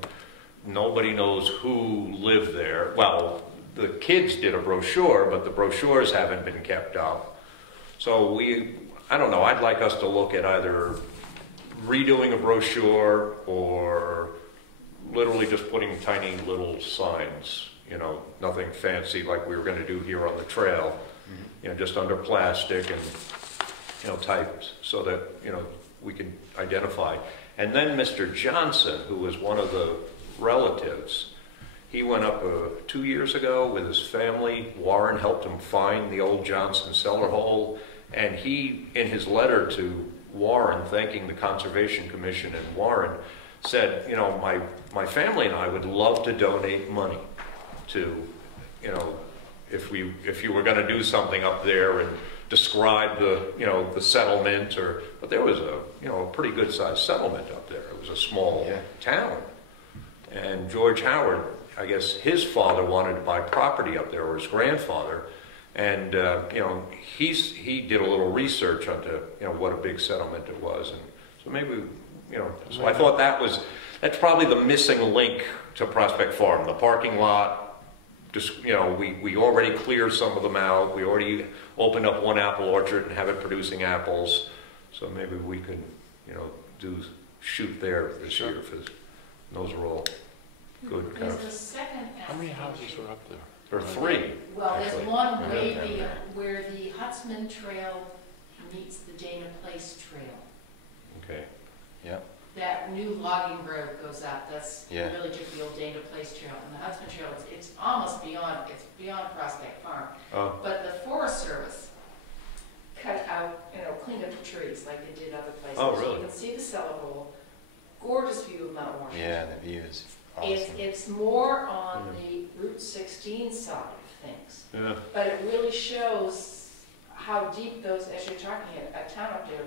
Nobody knows who lived there. Well, the kids did a brochure, but the brochures haven't been kept up. So I don't know, I'd like us to look at either redoing a brochure or literally just putting tiny little signs, you know, nothing fancy like we were gonna do here on the trail, you know, just under plastic and, you know, typed so that, you know, we can identify. And then Mr. Johnson, who was one of the relatives, he went up 2 years ago with his family. Warren helped him find the old Johnson cellar hole. And he, in his letter to Warren, thanking the Conservation Commission and Warren, said, you know, my family and I would love to donate money to, you know, if you were going to do something up there and describe the, you know, the settlement but there was a, you know, a pretty good sized settlement up there. It was a small town. And George Howard, I guess his father wanted to buy property up there, or his grandfather. And, you know, he did a little research onto, you know, what a big settlement it was. And so maybe, you know, so I thought that's probably the missing link to Prospect Farm. The parking lot, just, you know, we already cleared some of them out. We already opened up one apple orchard and have it producing apples. So maybe we could, you know, shoot there this year. Those are all good kind There's of. a second How many application. houses are up there? There are 3. Well, there's actually. one Yeah. way where the Hutzman Trail meets the Dana Place Trail. Okay. Yep. That new logging road goes up, that's Yeah. really just the old Dana Place Trail. And the Hutzman Trail, it's almost beyond Prospect Farm. Oh, But the Forest Service cut out, you know, cleaned up the trees like they did other places. Oh, really? You can see the cellar hole, gorgeous view of Mount Washington. Yeah, the view is awesome. It's more on the Route 16 side of things, yeah. but it really shows how deep those, as you're talking, a town up there,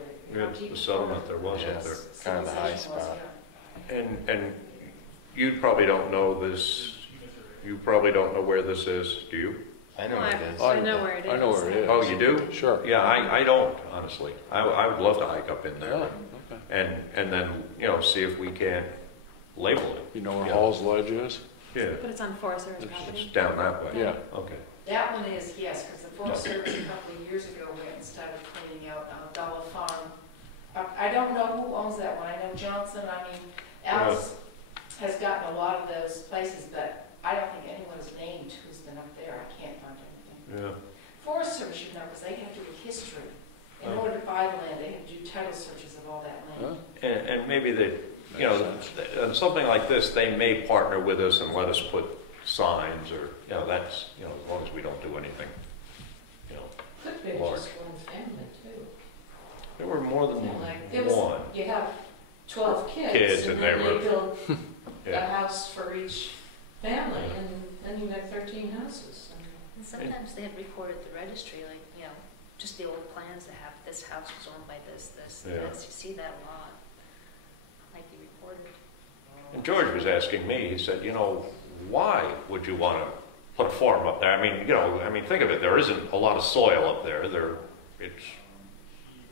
how Yeah, deep the settlement there was up Yes. there. Kind of the high civilization was, spot. yeah. And you probably don't know this, you probably don't know where this is, do you? I know what it is. I know where it is. I know where it is. Oh, you do? Sure. Yeah, I don't, honestly. I would love to hike up in there. Really? Okay. And then, you know, see if we can label it. You know where Yeah. Hall's Ledge is? Yeah, But it's on Forest Service It's- it's property. down that way. Yeah. Okay. That one is, yes, because the Forest Service a couple of years ago went and started cleaning out Dollar Farm. I don't know who owns that one. I know Johnson, I mean, Alice has gotten a lot of those places, but I don't think anyone's named who's been up there. I can't find anything. Yeah. Forest Service should know, because they have to do history. In order to buy the land, they have to do title searches of all that land. Huh? And maybe they, you know, Makes sense. on something like this, they may partner with us and let us put signs or, you know, that's, you know, as long as we don't do anything, you know. Could be Large. just one family, too. There were more than Like, there was- one. You have 12 kids. Kids, and they then were- they build a Yeah. house for each family, and then you have 13 houses. And sometimes they had recorded the registry, like, you know, just the old plans that have this house was owned by this. Yeah. This. You see that a lot. Might be recorded. And George was asking me, he said, you know, why would you want to put a farm up there? I mean, you know, think of it, there isn't a lot of soil up there. It's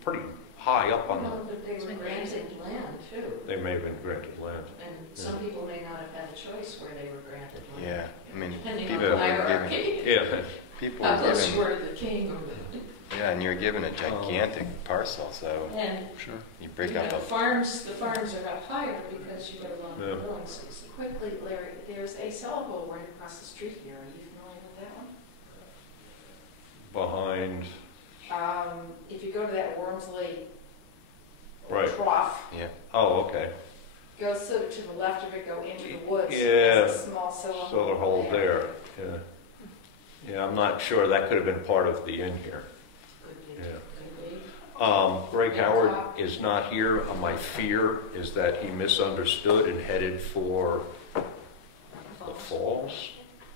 pretty high up on No, but they were granted land, too. they may have been granted land. And some people may not have had a choice where they were granted land. Yeah, I mean, Depending on people the were given, hierarchy. Yeah, people How were close you given, were to the king or the... yeah, and you're given a gigantic parcel, so And Sure. you break you up know, a, the farms are up higher because you got a lot Yeah. of growing space. Quickly, Larry, there's a cellar hole right across the street here. Are you familiar with that one? behind, If you go to that Wormsley Right. trough, yeah, oh, okay. go sort of to the left of it, go into the woods. Yeah. There's a small Solar hole there, yeah. Yeah, I'm not sure, that could have been part of the inn here. Could be, Yeah. could be. Greg Howard is not here. My fear is that he misunderstood and headed for the falls.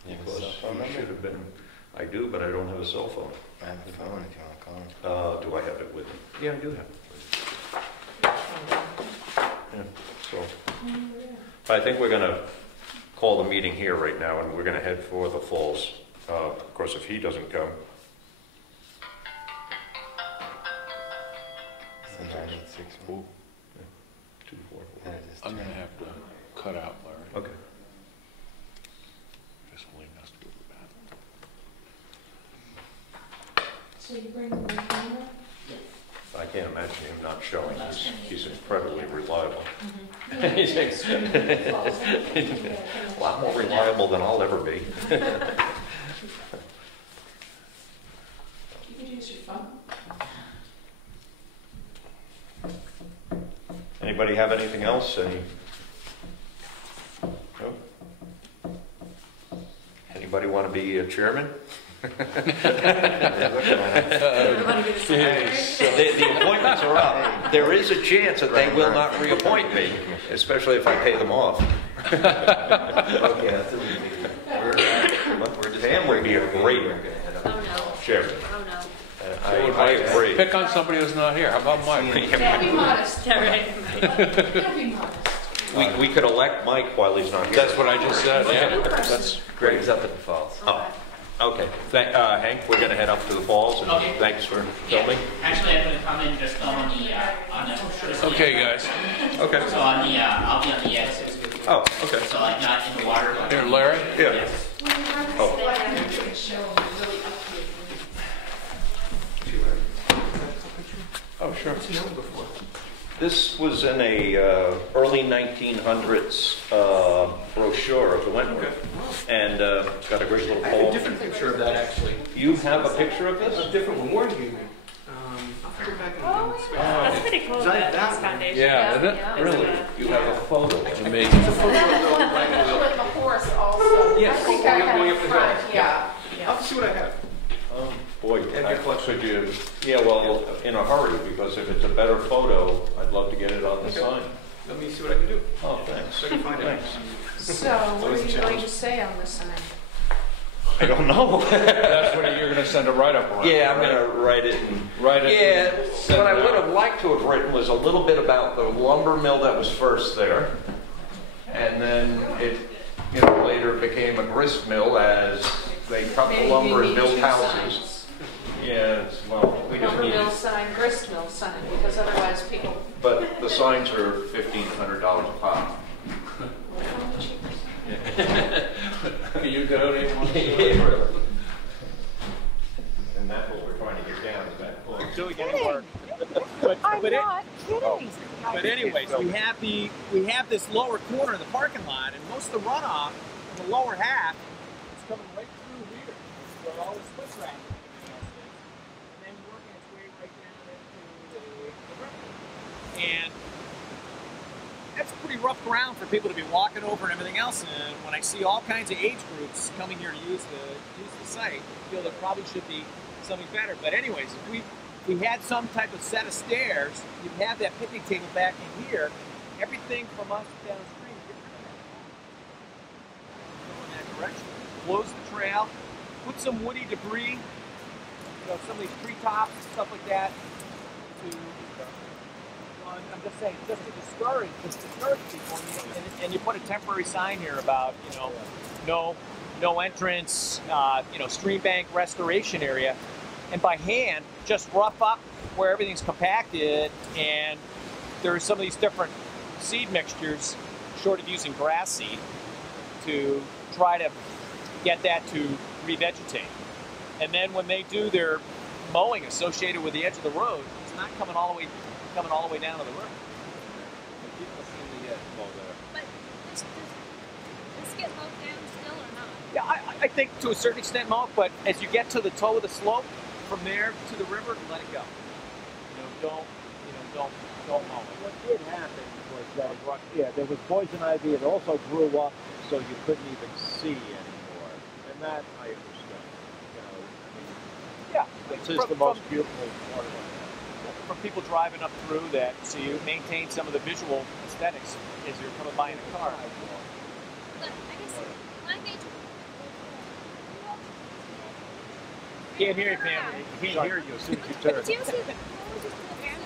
you have a Because cell phone he number? should have been, I do, but I don't have a cell phone. I have the phone if you want to call him. Do I have it with me? Yeah, I do have it. Yeah, so, I think we're gonna call the meeting here right now, and we're gonna head for the falls. Of course, if he doesn't come, It's a 986 Ooh, 244. Yeah, just I'm turn gonna it. have to cut out, Larry. Okay. Guess Lee has to go to the bathroom. So you bring the camera? I can't imagine him not showing. He's incredibly reliable. Mm-hmm. He's a lot more reliable than I'll ever be. You could use your phone. Anybody have anything else? No? Anybody want to be chairman? Everybody get a secretary? The appointments are up. There is a chance that they will not reappoint me, especially if I pay them off. Okay, that's what Pam would be a great Oh, no. chairman. Oh, no. I agree. Pick on somebody who's not here. How about Mike? Yeah, be modest. All right. Yeah, be modest. We could elect Mike while he's not here. That's what I just said, yeah. That's great. Greg's up at the falls. Oh, okay. Hank, we're going to head up to the falls, and Okay. thanks for filming. Actually, I'm gonna come in just on the. Okay, guys. Okay. So on the, I'll be on the exit, Oh, okay. so like not in the water. Here, Larry? Yeah. Yes. Oh. Oh, sure. This was in a early 1900s brochure of the Wentworth, and it's got a great little I have a poem. different picture of that, actually. You have a picture of A this? different one, Warren gave me. I'll figure back and That's pretty cool, Is that that one? foundation. Yeah, isn't it? Yeah. Really? You have a photo? Amazing. It's a photo of the With the horse also. Yes, I think I going have up a the hill. front, yeah. I'll have to see what I have. Oh, boy. And your collection. Could you? Yeah, well, in a hurry, because if it's a better photo, I'd love to get it on the Okay. sign. Let me see what I can do. Oh, thanks. So I can find it. Thanks. So, what Always are a you going challenge. to say on the sign? I don't know. That's what you're going to send a write-up around. Yeah, I'm right? going to write it and Write it. Yeah, and send what I it would out. have liked to have written was a little bit about the lumber mill that was first there. And then it, later became a grist mill as they cut the Maybe lumber we and need built two houses. signs. Yeah, well, we just Lumber needed, mill sign, grist mill sign, because otherwise people. but the signs are $1,500 a pop. Can you donate one? Yeah, really. And that's what we're trying to get down to that point. Doing any work. But anyways, we have this lower corner of the parking lot, and most of the runoff in the lower half is coming right through here, where all the split traffic and everything else is, and then working its way right down into the river. And that's pretty rough ground for people to be walking over and everything else. And when I see all kinds of age groups coming here to use the site, I feel there probably should be something better. But anyways, if we had some type of set of stairs, you'd have that picnic table back in here. Everything from us downstream, get rid of that. Go in that direction. Close the trail. Put some woody debris, some of these treetops and stuff like that. I'm just saying, just to discourage people. And you put a temporary sign here about, no entrance, stream bank restoration area. And by hand, just rough up where everything's compacted, and there's some of these different seed mixtures, short of using grass seed, to try to get that to revegetate. And then when they do their mowing associated with the edge of the road, it's not coming all the way down to the river. But does this get mowed down still or not? Yeah, I think to a certain extent, Mo, but as you get to the toe of the slope, from there to the river, let it go. Don't mow it. What did happen was that, there was poison ivy. It also grew up so you couldn't even see anymore. And that I understand. Yeah. This is the most beautiful part of it. For people driving up through that, so you maintain some of the visual aesthetics as you're coming by in a car. But I guess my major. Can't hear you, Pam. Can't hear you as soon as you turn. But you see the road just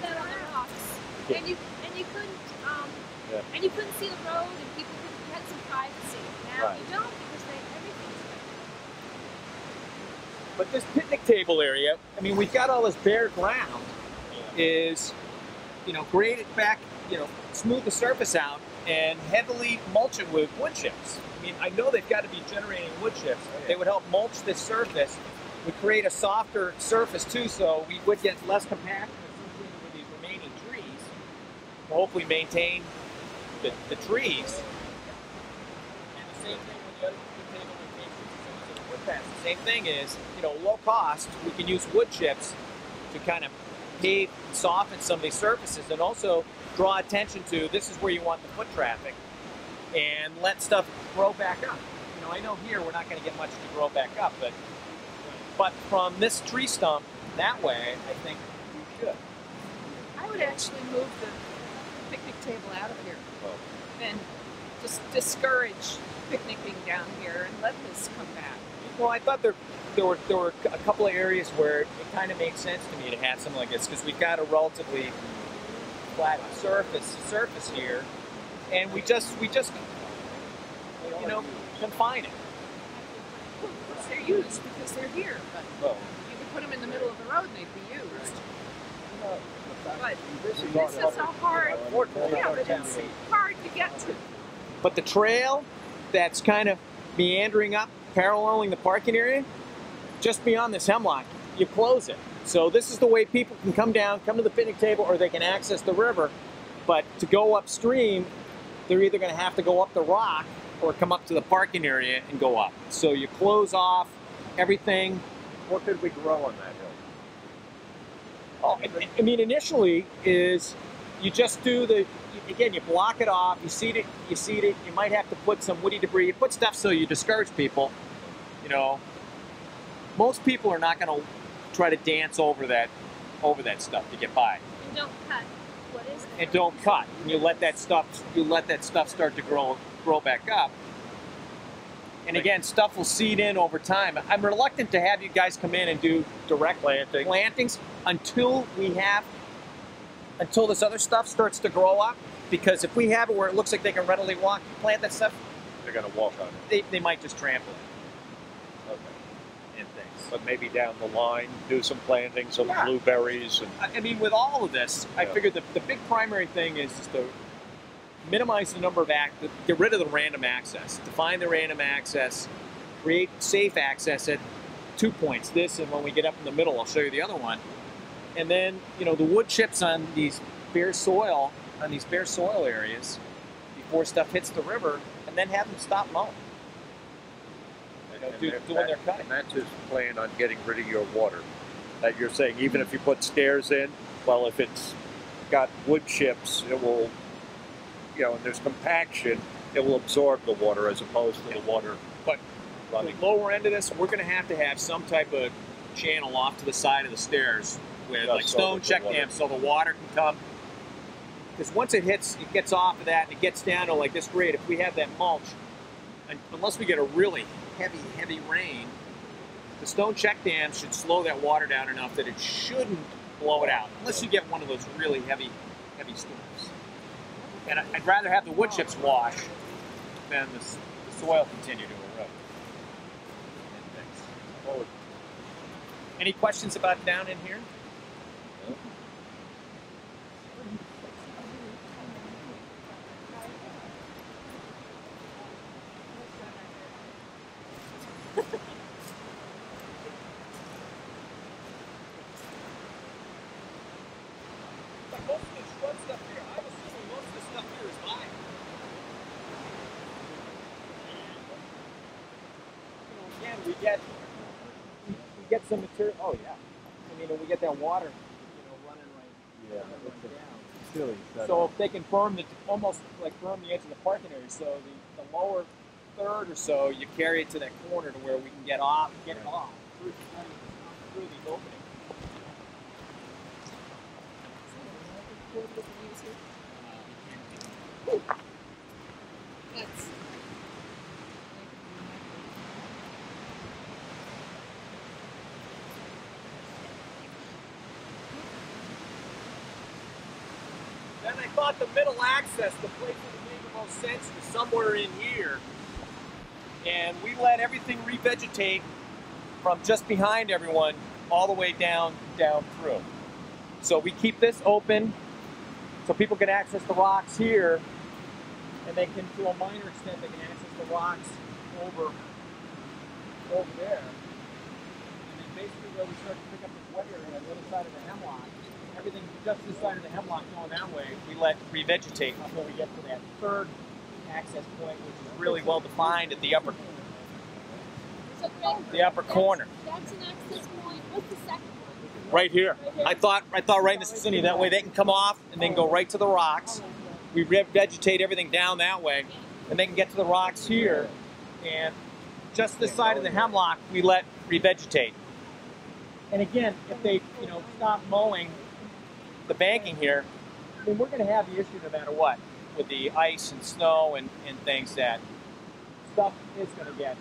out on the rocks, Yeah. and you couldn't and you couldn't see the road, and people you had some privacy. Now Right. you don't because everything's But this picnic table area, I mean, we've got all this bare ground. Is, grade it back, smooth the surface out, and heavily mulch it with wood chips. I mean, I know they've got to be generating wood chips. They would help mulch this surface. Would create a softer surface too, so we would get less compactness associated with these hopefully maintain the trees. And the same thing with the other table locations. So wood paths. The same thing is, low cost. We can use wood chips to kind of pave, soften some of these surfaces, and also draw attention to this is where you want the foot traffic, and let stuff grow back up. I know here we're not going to get much to grow back up, but from this tree stump that way, I think we should. I would actually move the picnic table out of here and just discourage picnicking down here and let this come back. Well, I thought there were a couple of areas where it kind of made sense to me to have something like this, because we've got a relatively flat surface here, and we just confine it. They're used because they're here, but you could put them in the middle of the road and they'd be used. But this is so hard. Yeah, but it's hard to get to. But the trail that's kind of meandering up, paralleling the parking area, just beyond this hemlock, you close it. So this is the way people can come down, come to the picnic table, or they can access the river. But to go upstream, they're either going to have to go up the rock or come up to the parking area and go up. So you close off everything. What could we grow on that hill? Oh, I mean, initially is you just do again, you block it off, you seed it, you might have to put some woody debris, you put stuff so you discourage people, Most people are not going to try to dance over that stuff to get by. And don't cut. What is it? And don't cut. And you let that stuff start to grow back up. And again, stuff will seed in over time. I'm reluctant to have you guys come in and do direct plantings until this other stuff starts to grow up. Because if we have it where it looks like they can readily plant that stuff, They're going to walk on it. they might just trample it. Okay. And things. But maybe down the line, do some planting, some Yeah. blueberries. And I mean, with all of this, I Yeah. figured the big primary thing is just to minimize the number of get rid of the random access, define the random access, create safe access at 2 points, this, and when we get up in the middle, I'll show you the other one. And then, the wood chips on these bare soil areas before stuff hits the river, and then have them stop mowing. Doing their cutting. And that's his plan on getting rid of your water. That you're saying, even if you put stairs in, well, if it's got wood chips, it will, and there's compaction, it will absorb the water as opposed to the water But running. the lower end of this, we're going to have some type of channel off to the side of the stairs with Yeah, so stone that the check water- dams so the water can come. Because once it gets off of that and it gets down to like this grade, if we have that mulch, and unless we get a really heavy rain, the stone check dam should slow that water down enough that it shouldn't blow it out, unless you get one of those really heavy storms. And I'd rather have the wood chips wash than the soil continue to erode. Oh, Any questions about down in here? Most of this front stuff here, I'm assuming most of this stuff here is mine. Again, we get some material. Oh yeah, I mean, we get that water, running right down. silly. So if they can almost firm the edge of the parking area, so the lower third or so, you carry it to that corner to where we can get it off through the opening. That's Then I thought the middle access, the place that would make the most sense was somewhere in here. And we let everything revegetate from just behind everyone all the way down through. So we keep this open so people can access the rocks here, and they can, to a minor extent, they can access the rocks over there. And then basically where we start to pick up this wet area on the other side of the hemlock, everything just this side of the hemlock going that way, we let revegetate until we get to that third access point, which is really well defined at the upper corner. That's an access point. What's the second one? Right here. Right here? I thought right in this vicinity. That way they can come off and then go right to the rocks. We revegetate everything down that way, and they can get to the rocks here. And just this side of the hemlock, we let revegetate. And again, if they, stop mowing the banking here, I mean, we're going to have the issue no matter what with the ice and snow and things that stuff is going to get.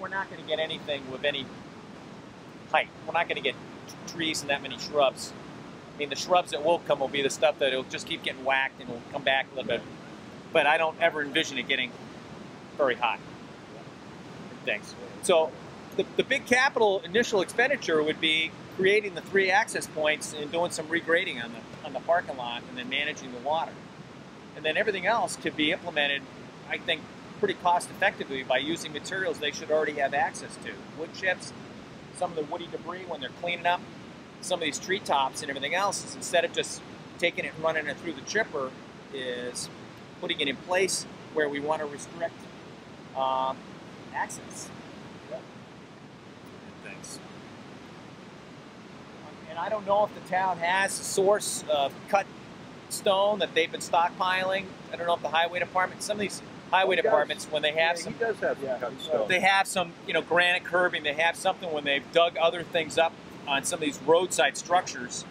We're not going to get anything with any height. We're not going to get trees and that many shrubs. I mean, the shrubs that will come will be the stuff that will just keep getting whacked and will come back a little bit. But I don't ever envision it getting very high. Thanks. So the big capital initial expenditure would be creating the 3 access points and doing some regrading on the parking lot and then managing the water. And then everything else could be implemented, I think, pretty cost effectively by using materials they should already have access to. Wood chips, some of the woody debris when they're cleaning up some of these treetops and everything else, is instead of just taking it and running it through the chipper, is putting it in place where we want to restrict access. Thanks. And I don't know if the town has a source of cut stone that they've been stockpiling. I don't know if the highway department, some of these highway departments, when they have some, he does have some cut stone. they have some, granite curbing. They have something when they've dug other things up on some of these roadside structures.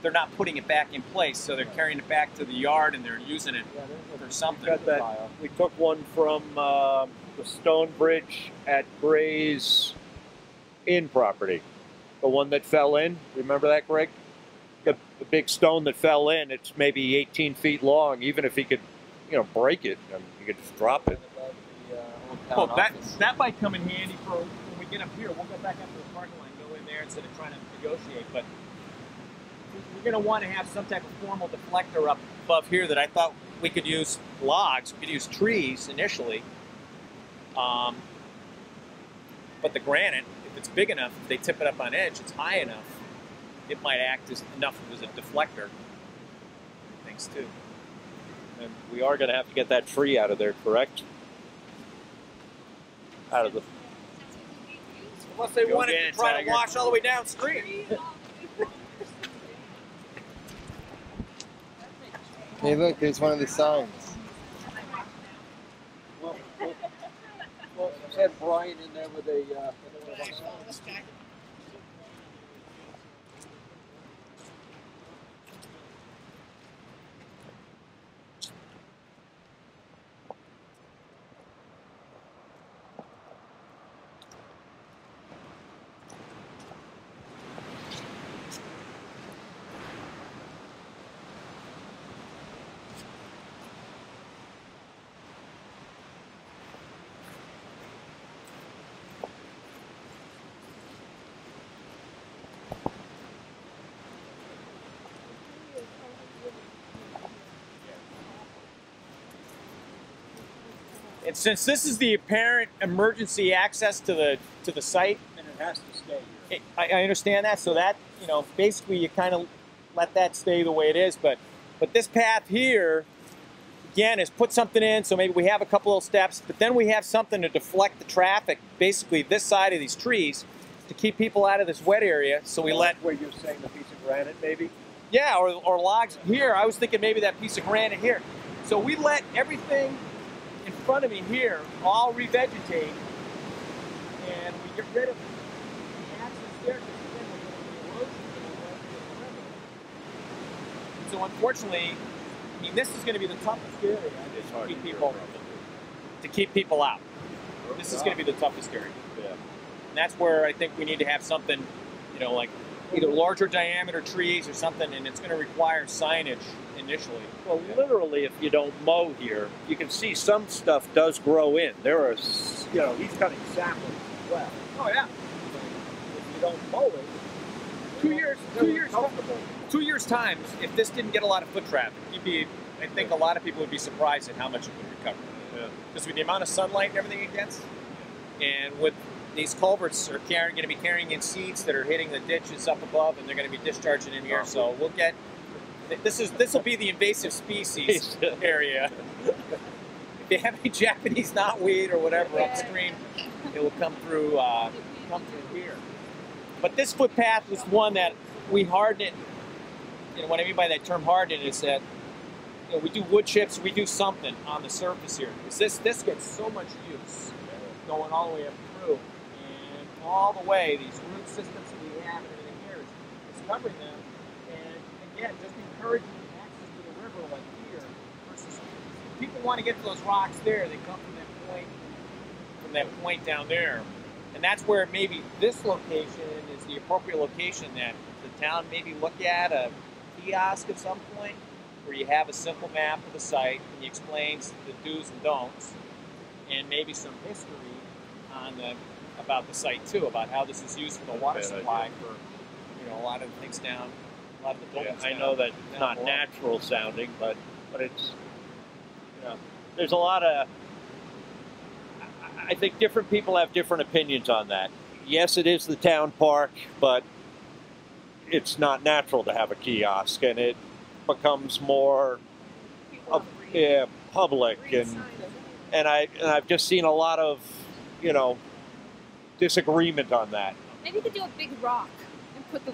They're not putting it back in place, so they're carrying it back to the yard and they're using it for something. Got that. We took one from the stone bridge at Gray's Inn property, the one that fell in. Remember that, Greg? The big stone that fell in. It's maybe 18 feet long. Even if he could, break it, you could just drop it. Oh, that might come in handy for when we get up here. We'll go back up to the parking lot and go in there instead of trying to negotiate. But we're going to want to have some type of formal deflector up above here that I thought we could use logs. We could use trees initially. But the granite, if it's big enough, if they tip it up on edge, it's high enough, it might act as enough as a deflector. Things too. And we are going to have to get that tree out of there, correct? Out of the... Unless they wanted to try to wash all the way downstream. Hey, look, there's one of the signs. Well, had Brian in there with a... And since this is the apparent emergency access to the site, And it has to stay here. I understand that. So that, basically you kind of let that stay the way it is. But this path here, again, is put something in. So maybe we have a couple of steps, but then we have something to deflect the traffic, basically this side of these trees, to keep people out of this wet area. So we let... Where you're saying the piece of granite, maybe? Yeah, or logs here. I was thinking maybe that piece of granite here. So we let everything in front of me here all revegetate, and we get rid of the access there because again we're going to erosion. So unfortunately, I mean, this is going to be the toughest area to keep people out. This is going to be the toughest area. Yeah. And that's where I think we need to have something, like either larger diameter trees or something, and it's going to require signage initially. Well, literally, if you don't mow here, you can see some stuff does grow in. There are, he's cutting saplings as well. Oh yeah. If you don't mow it, 2 years time, if this didn't get a lot of foot traffic, I think a lot of people would be surprised at how much it would recover. Yeah. Because with the amount of sunlight and everything it gets, and with these culverts are going to be carrying in seeds that are hitting the ditches up above, and they're going to be discharging in here. So we'll get This will be the invasive species area. If they have any Japanese knotweed or whatever upstream, it will come through here. But this footpath was one that we hardened it. You know, what I mean by that term hardened is that, you know, we do wood chips, we do something on the surface here. Because this gets so much use going all the way up through. And all the way, these root systems that we have and everything here is covering them. And again, just encouraging access to the river like here versus people want to get to those rocks there, they come from that point down there. And that's where maybe this location is the appropriate location that the town maybe look at a kiosk at some point where you have a simple map of the site and you explains the do's and don'ts and maybe some history on about the site too, about how this is used for the water supply for, you know, a lot of the things down, a lot of the buildings. I know that's not below. natural sounding, but it's, you know, there's a lot of, I think different people have different opinions on that. Yes, it is the town park, but it's not natural to have a kiosk, and it becomes more public, and I've just seen a lot of, you know, disagreement on that. Maybe you could do a big rock and put the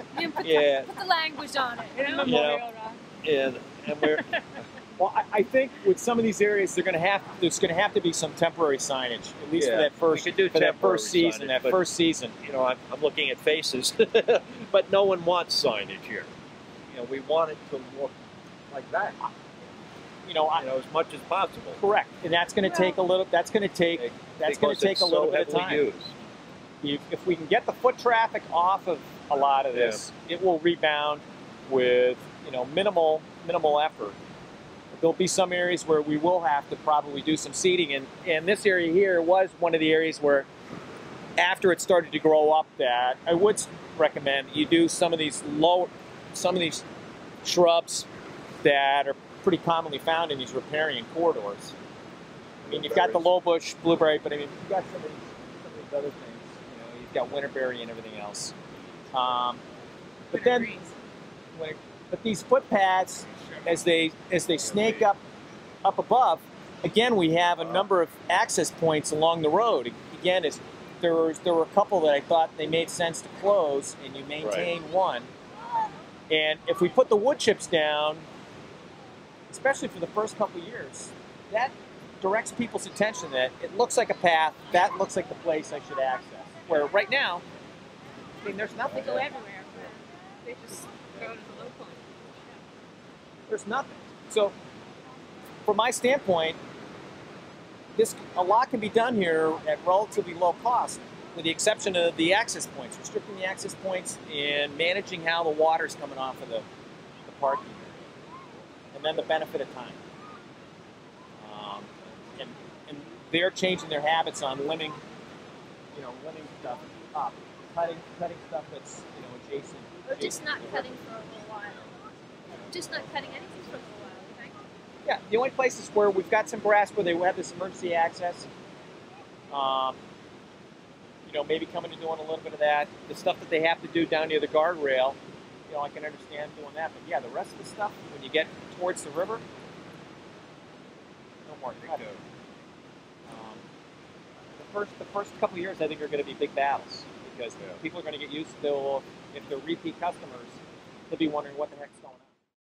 language on it. You know? Memorial rock. And we're. Well, I think with some of these areas, there's going to have to be some temporary signage, at least for that first season. Signage, but, first season. You know, I'm looking at faces, but no one wants signage here. You know, we want it to look like that. You know, as much as possible. Correct, and that's going to take a little. That's going to take a little bit of time. If we can get the foot traffic off of a lot of this, it will rebound with, you know, minimal effort. There'll be some areas where we will have to probably do some seeding, and this area here was one of the areas where, after it started to grow up, that I would recommend you do some of these shrubs that are pretty commonly found in these riparian corridors. I mean, you've got the low bush blueberry, but I mean, you've got some of these other things. You know, you've got winterberry and everything else. But these footpaths, as they snake up above, again, we have a number of access points along the road. Again, there were a couple that I thought they made sense to close, and you maintain one. And if we put the wood chips down, especially for the first couple of years, that directs people's attention that it looks like a path, that looks like the place I should access. Where right now, I mean, there's nothing. They go everywhere. They just go to the low point. There's nothing. So, from my standpoint, a lot can be done here at relatively low cost, with the exception of the access points, restricting the access points and managing how the water's coming off of the parking area. And then the benefit of time. And they're changing their habits on limbing stuff up, cutting stuff that's, you know, adjacent. Or just not cutting for a little while. Just not cutting anything for a little while, you think? Yeah, the only places where we've got some grass where they have this emergency access, you know, maybe coming and doing a little bit of that. The stuff that they have to do down near the guardrail, you know, I can understand doing that. But yeah, the rest of the stuff, when you get towards the river, no more cutting. The first couple of years, I think, are going to be big battles because people are going to get used to, if they're repeat customers, they'll be wondering what the heck's going on.